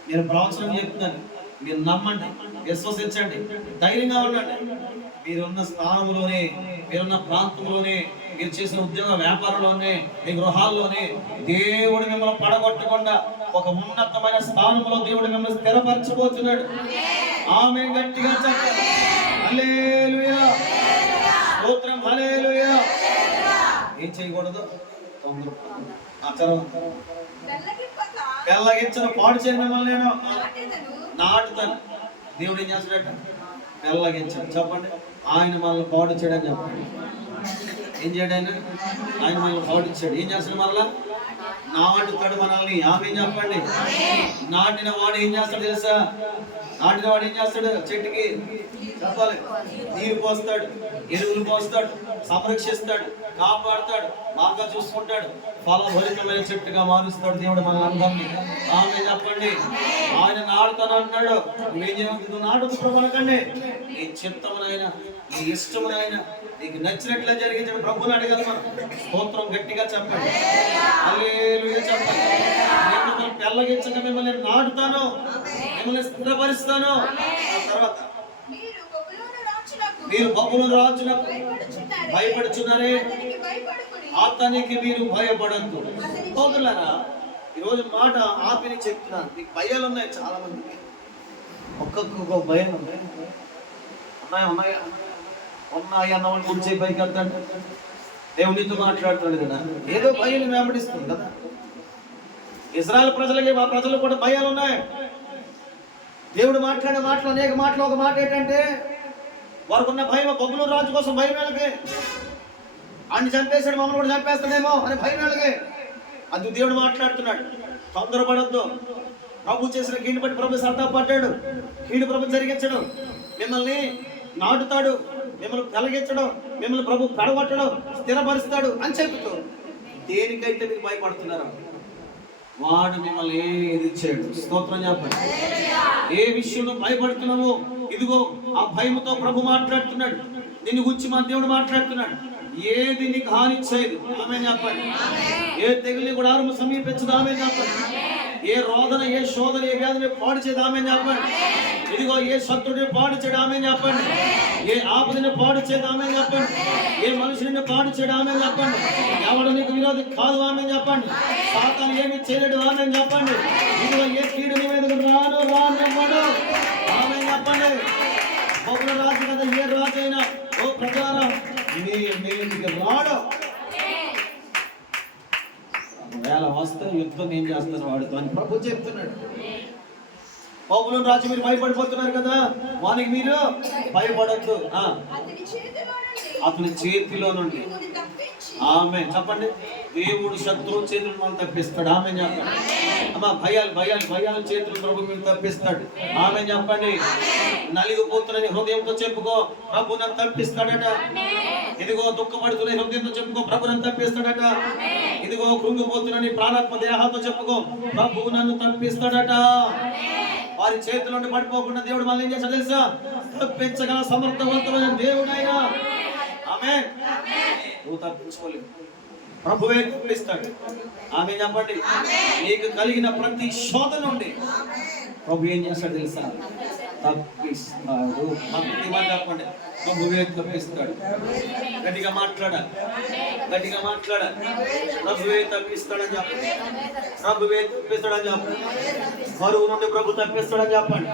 నేను ప్రవచనం చెప్తున్నాను, మీరు నమ్మండి, విశ్వసించండి, ధైర్యంగా ఉండండి. మీరున్న స్థానంలోనే, మీరున్న ప్రాంతంలోనే, మీరు చేసిన ఉద్యోగ వ్యాపారంలోనే, మీ గృహాల్లోనే దేవుడు మిమ్మల్ని పడగొట్టకుండా ఒక ఉన్నతమైన స్థానంలో దేవుడు మిమ్మల్ని స్థిరపరచబోతున్నాడు. ఆమె గట్టిగా చెప్పండి. హల్లెలూయా. స్తోత్రం. హల్లెలూయా. ఏం చేయకూడదు? పెళ్ళగించిన పాడు చేయను మిమ్మల్ని నేను నాటుతాను. దేవుడు ఏం చేస్తాడట? పెళ్ళగించాడు. చెప్పండి. ఆయన మనల్ని పాడు చేయడని చెప్పండి. ఏం చేయడు ఆయన? ఆయన మనల్ని పాటించాడు. ఏం చేస్తాడు? మరలా నాటుతాడు మనల్ని. ఆమె చెప్పండి. నాటిన వాడు ఏం చేస్తాడు తెలుసా? నాటిన వాడు ఏం చేస్తాడు? చెట్టుకి చెప్పాలి, నీరు పోస్తాడు, ఎరువులు పోస్తాడు, సంరక్షిస్తాడు, కాపాడుతాడు, బాగా చూసుకుంటాడు, ఫలభరితమైన చెట్టుగా మారుస్తాడు దేవుడు మన అందరినీ. ఆమె చెప్పండి. ఆయన నాటుతాను అన్నాడు. నువ్వేం చేయమంది? నువ్వు నాటుకు ప్రభనకండి. నీ చిత్తమునైనా నీ ఇష్టమునైనా నీకు నచ్చినట్లే జరిగించండి ప్రభుని అడగాలి మనం. స్తోత్రం గట్టిగా చెప్పండి. హల్లెలూయా చెప్పండి. నేను మిమ్మల్ని పెళ్ళగించక మిమ్మల్ని నాటుతాను, మిమ్మల్ని స్థిరపరుస్తాను. ఆ తర్వాత మీరు బబులోను రాజులకు భయపడుచున్నారే, అతనికి మీరు భయపడద్దు. సోదరులారా, ఈరోజు మాట ఆపిని చెప్తున్నాను. మీకు భయాలు ఉన్నాయి చాలా మందికి. ఒక్కొక్క భయం ఉన్నాయి. ఉన్నాయా? ఉన్నాయి అన్నవాళ్ళు గురించి పైకి వెళ్తాడు. దేవునితో మాట్లాడుతాడు కదా, ఏదో భయం వెంబడిస్తుంది కదా. ఇశ్రాయేలు ప్రజలకి మా ప్రజలు కూడా భయాలు ఉన్నాయి. దేవుడు మాట్లాడే మాటలు అనేక మాటలు. ఒక మాట ఏంటంటే వారికి ఉన్న భయం, బబులోను రాజు కోసం భయం వేళకే. అన్ని చంపేశాడు, మమ్మల్ని కూడా చంపేస్తాడేమో అని భయం వేళకే. అది దేవుడు మాట్లాడుతున్నాడు. తొందరపడద్దు. ప్రభు చేసిన కీడు బట్టి ప్రభు సరదాపడ్డాడు. కీడు ప్రభు జరిగించడు. మిమ్మల్ని నాటుతాడు, మిమ్మల్ని కలిగించడం, మిమ్మల్ని ప్రభు పడగొట్టడం, స్థిరపరుస్తాడు అని చెప్తూ దేనికైతే మీరు భయపడుతున్నారు వాడు మిమ్మల్ని ఏది ఇచ్చాడు. స్తోత్రం చెప్పండి. ఏ విషయంలో భయపడుతున్నావో ఇదిగో ఆ భయముతో ప్రభు మాట్లాడుతున్నాడు. నిన్ను గురించి మా దేవుడు మాట్లాడుతున్నాడు. ఏది నీకు హాని చేయదు. ఆమె చెప్పండి. ఏ తెగులు కూడా ఆరు సమీపించదు. ఆమె చెప్పండి. ఏ రోదన, ఏ శోధన, ఏ వ్యాధిని పాడు చేయదు. ఆమె చెప్పండి. ఇదిగో ఏ శత్రుడిని పాడు చేయడు. ఆమె చెప్పండి. ఏ ఆపదని పాడు చేయదు. ఆమె చెప్పండి. ఏ మనుషుని పాడు చేయడు. ఆమె చెప్పండి. ఎవడు నీకు విరోధి కాదు. ఆమె చెప్పండి. సాతాను ఏమి చేయలేడు. ఆమె చెప్పండి. ఇదిగో ఏ కీడు నీ మీద రానివ్వడు. ఆమె చెప్పండి. బబుల రాజు కదా, ఏ రాజు అయినా ఓ ప్రజలారా నీ మీదికి రాడు. వేళ వస్తే యుద్ధం ఏం చేస్తారు వాడితో అని ప్రభు చెప్తున్నాడు. బబులోను రాజు మీరు భయపడిపోతున్నారు కదా, వానికి మీరు భయపడద్దు. అతని చేతిలో నుండి ఆమె చెప్పండి. దేవుడు శత్రువు చేతులు మనం తప్పిస్తాడు. ఆమె చెప్పండి. అమ్మా భయాలు చేతులు ప్రభు మీరు తప్పిస్తాడు. ఆమె చెప్పండి. నలిగిపోతున్నది హృదయంతో చెప్పుకో, ప్రభు నన్ను తప్పిస్తాడట. ఇదిగో దుఃఖపడుతున్న హృదయంతో చెప్పుకో, ప్రభు నన్ను తప్పిస్తాడట. ఇదిగో కృంగిపోతున్న ప్రాణాత్మ దేహాలతో చెప్పుకో, ప్రభు నన్ను తప్పిస్తాడట. వారి చేతుల నుండి పడిపోకుండా దేవుడు మళ్ళీ ఏం చేస్తాడు తెలుసా? తప్పించగల సమర్థవంతమైన దేవుడు ఆయన. ఆమేన్. నువ్వు తప్పించుకోలేవు, ప్రభువే తప్పిస్తాడు. ఆమె చెప్పండి. నీకు కలిగిన ప్రతి శోధ నుండి ప్రభు ఏం చేస్తాడు తెలుసా? తప్పిస్తాడు. చెప్పండి. ప్రభువే తప్పిస్తాడు. గట్టిగా మాట్లాడాలి. ప్రభువే తప్పిస్తాడని చెప్పండి. ప్రభువే తప్పిస్తాడని చెప్పండి. బరువు నుండి ప్రభు తప్పిస్తాడని చెప్పండి.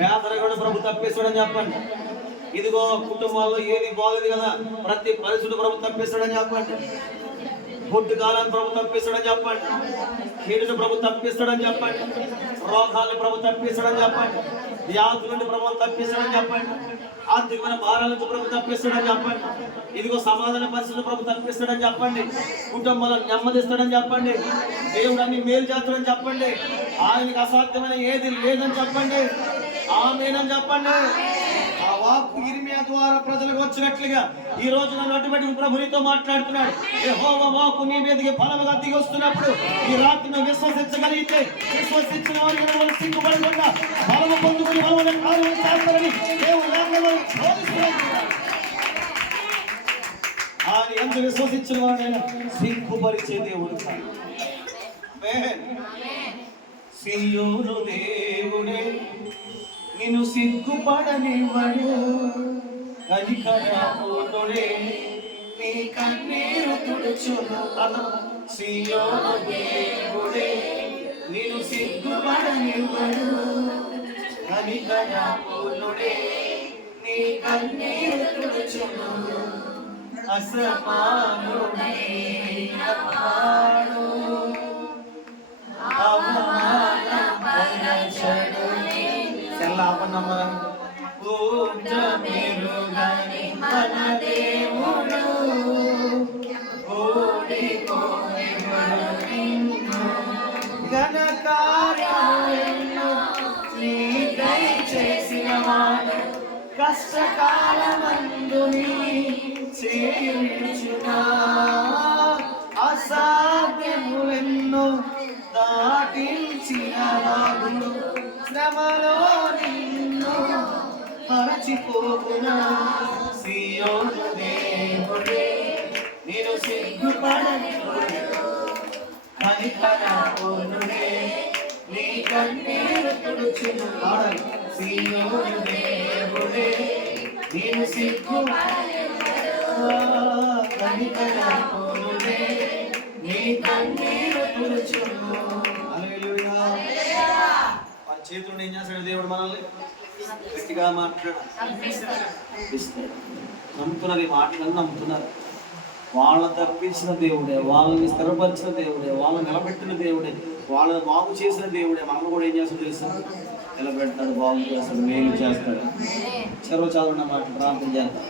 పేదరికం నుండి ప్రభు తప్పిస్తాడని చెప్పండి. ఇదిగో కుటుంబాల్లో ఏది బాగలేదు కదా, ప్రతి పరిస్థితి ప్రభు తప్పిస్తాడని చెప్పండి. గుడ్డు కాలాన్ని ప్రభు తప్పిస్తాడని చెప్పండి. కీడును ప్రభు తప్పిస్తాడని చెప్పండి. రోగాలను ప్రభు తప్పిస్తాడని చెప్పండి. వ్యాధుల నుండి ప్రభు తప్పిస్తాడని చెప్పండి. ఆర్థికమైన భారాల నుంచి ప్రభు తప్పిస్తాడని చెప్పండి. ఇదిగో సమాధాన పరిస్థితులు ప్రభు తప్పిస్తాడని చెప్పండి. కుటుంబాలను నెమ్మదిస్తాడని చెప్పండి. దేవుడు అన్ని మేలు చేస్తాడని చెప్పండి. ఆయనకి అసాధ్యమైన ఏది లేదని చెప్పండి. ఆమేనని చెప్పండి. ఆ వాక్కు ఇర్మియా ద్వారా ప్రజలకు వచ్చినట్లుగా ఈ రోజు నన్ను అటువంటి ప్రభునితో మాట్లాడుతున్నాడు. యెహోవా వాక్కు నీ మీదకి బలముగా దిగి వస్తున్నప్పుడు ఈ రాత్రి నువ్వు విశ్వసించగలిగితే, విశ్వసించిన వారికి సిగ్గుపడకుండా బలము పొందుకుని బలమైన కార్యం చేస్తారని దేవుడు లేఖనంలో బోధిస్తున్నాడు. ఆయన యందు విశ్వసించిన వాడైనా సిగ్గుపరిచే దేవుడు కాదు. సియోను దేవుడే నిన్ను సిగ్గుపడనివ్వడు. కనికరముడే నీ కన్నీరు తుడుచును. సియోను దేవుడే నిన్ను సిగ్గుపడనివ్వడు. కనికరముడే నీ కన్నీరు తుడుచును. అసమానుడే అపాడు అవమానపరచడు. సెల్లాపన్నమ్మ మన దేవుడు సిగ్గుపడనివ్వడు. కనికరమునుడే నీ కన్నీరు తుడుచును. పాడాలి. సీయోను దేవుడే నీవు సిగ్గుపడనివ్వడు. కనికరమునుడే నీ కన్నీరు తుడుచును. హల్లెలూయా. మన చేతులను ఏం చేస్తాడు దేవుడు? మనల్ని గట్టిగా మాట్లాడు, నమ్ముతున్నారు. ఈ మాటలను నమ్ముతున్నారు. వాళ్ళని తప్పించిన దేవుడే, వాళ్ళని స్థిరపరిచిన దేవుడే, వాళ్ళని నిలబెట్టిన దేవుడే, వాళ్ళని బాగు చేసిన దేవుడే మనల్ని కూడా ఏం చేస్తాడు తెలుసా? నిలబెడతాడు, బాగు చేస్తాడు, మేలు చేస్తాడు. చెరవ చదవన్న మాట ప్రార్థన చేస్తాడు.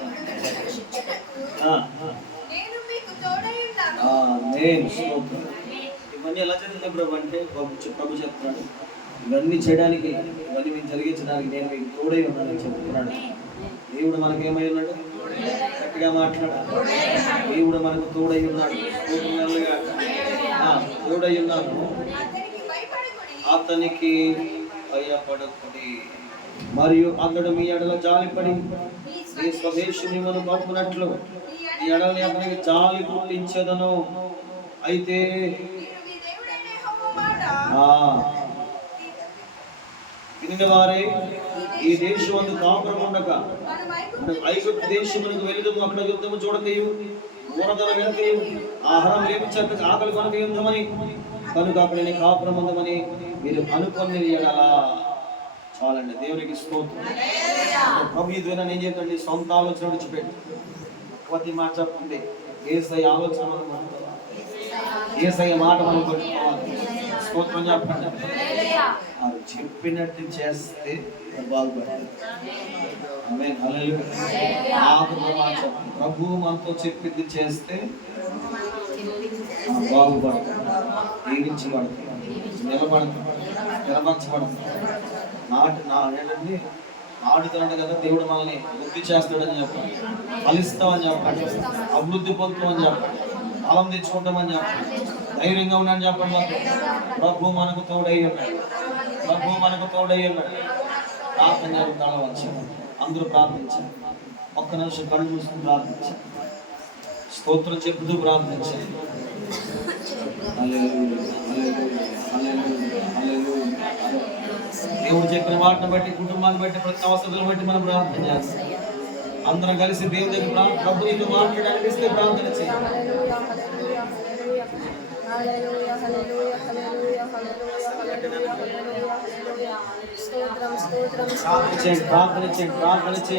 ఇవన్నీ ఎలా జరిగింది ప్రభు అంటే ప్రభు చెప్తున్నాడు, ఇవన్నీ చేయడానికి, ఇవన్నీ మీకు జరిగించడానికి నేను మీకు తోడై ఉన్నానని చెప్తున్నాడు. దేవుడు మనకేమై ఉన్నాడు? గట్టిగా మాట్లాడాలి. దేవుడు మనకు తోడై ఉన్నాడు. తోడై ఉన్నాడు. అతనికి భయపడకుడి, మరియు అతడు మీ ఎడల జాలిపడి మీ స్వదేశుని మనం పంపునట్లు ఈ ఎడలని అతనికి జాలి పుట్టించదను. అయితే వినిన వారే ఈ దేశమందు కాపురం ఉండక ఐగుప్తు దేశమునకు వెళ్ళుదము, అక్కడ యుద్ధము చూడకయు ఊరదన వెనకయు ఆహారం లేపించక ఆకలి కొనక యుద్ధమని కనుక అక్కడ కాపురం ఉందమని మీరు అనుకుని ఎడలా. చాలండి. దేవునికి స్తోత్రం. ప్రభు ఈ ద్వారా ఏం చేద్దండి? సొంత ఆలోచన విడిచిపెట్టి ప్రతి మాట చెప్పండి. యేసయ్య ఆలోచన మనం పట్టుకోవాలి, యేసయ్య మాట మనం పట్టుకోవాలి. స్తోత్రం చెప్పండి. అది చెప్పినట్టు చేస్తే బాగుపడతారు. ఆమేన్. హల్లెలూయా. ప్రభు మనతో చెప్పింది చేస్తే బాగుపడతాం, దీవించబడతాం, నిలబడతాం, నిలబడతాం. ఏంటండి? నాటుతున్నాడు కదా దేవుడు మనల్ని వృద్ధి చేస్తాడని చెప్పండి, ఫలిస్తామని చెప్పండి, అభివృద్ధి పొందుతామని చెప్పండి, ఫలం తెచ్చుకుంటామని చెప్పండి, ధైర్యంగా ఉన్నాడని చెప్పండి. ప్రభు మనకు తోడై ఉన్నాడు. ప్రభు మనకు తోడై ఉన్నాడు. ప్రార్థన జరుగుతాను. అందరూ ప్రార్థించండి. ఒక్క నిమిషం కళ్ళు మూసుకుని ప్రార్థించండి. స్తోత్రం చెబుతూ ప్రార్థించండి. హల్లెలూయా, హల్లెలూయా, హల్లెలూయా, హల్లెలూయా. దేవుడు చెప్పిన వాటిని బట్టి, కుటుంబాన్ని బట్టి, ప్రతి అవసరాలను బట్టి మనం ప్రార్థన చేస్తాం. అందరం కలిసి దేవుడి దగ్గర ప్రభు నీతో మాట్లాడడానికి ఇస్తే ప్రార్థన చేయండి. ప్రార్థన చేయండి, ప్రార్థన చేయండి, ప్రార్థన చేయండి.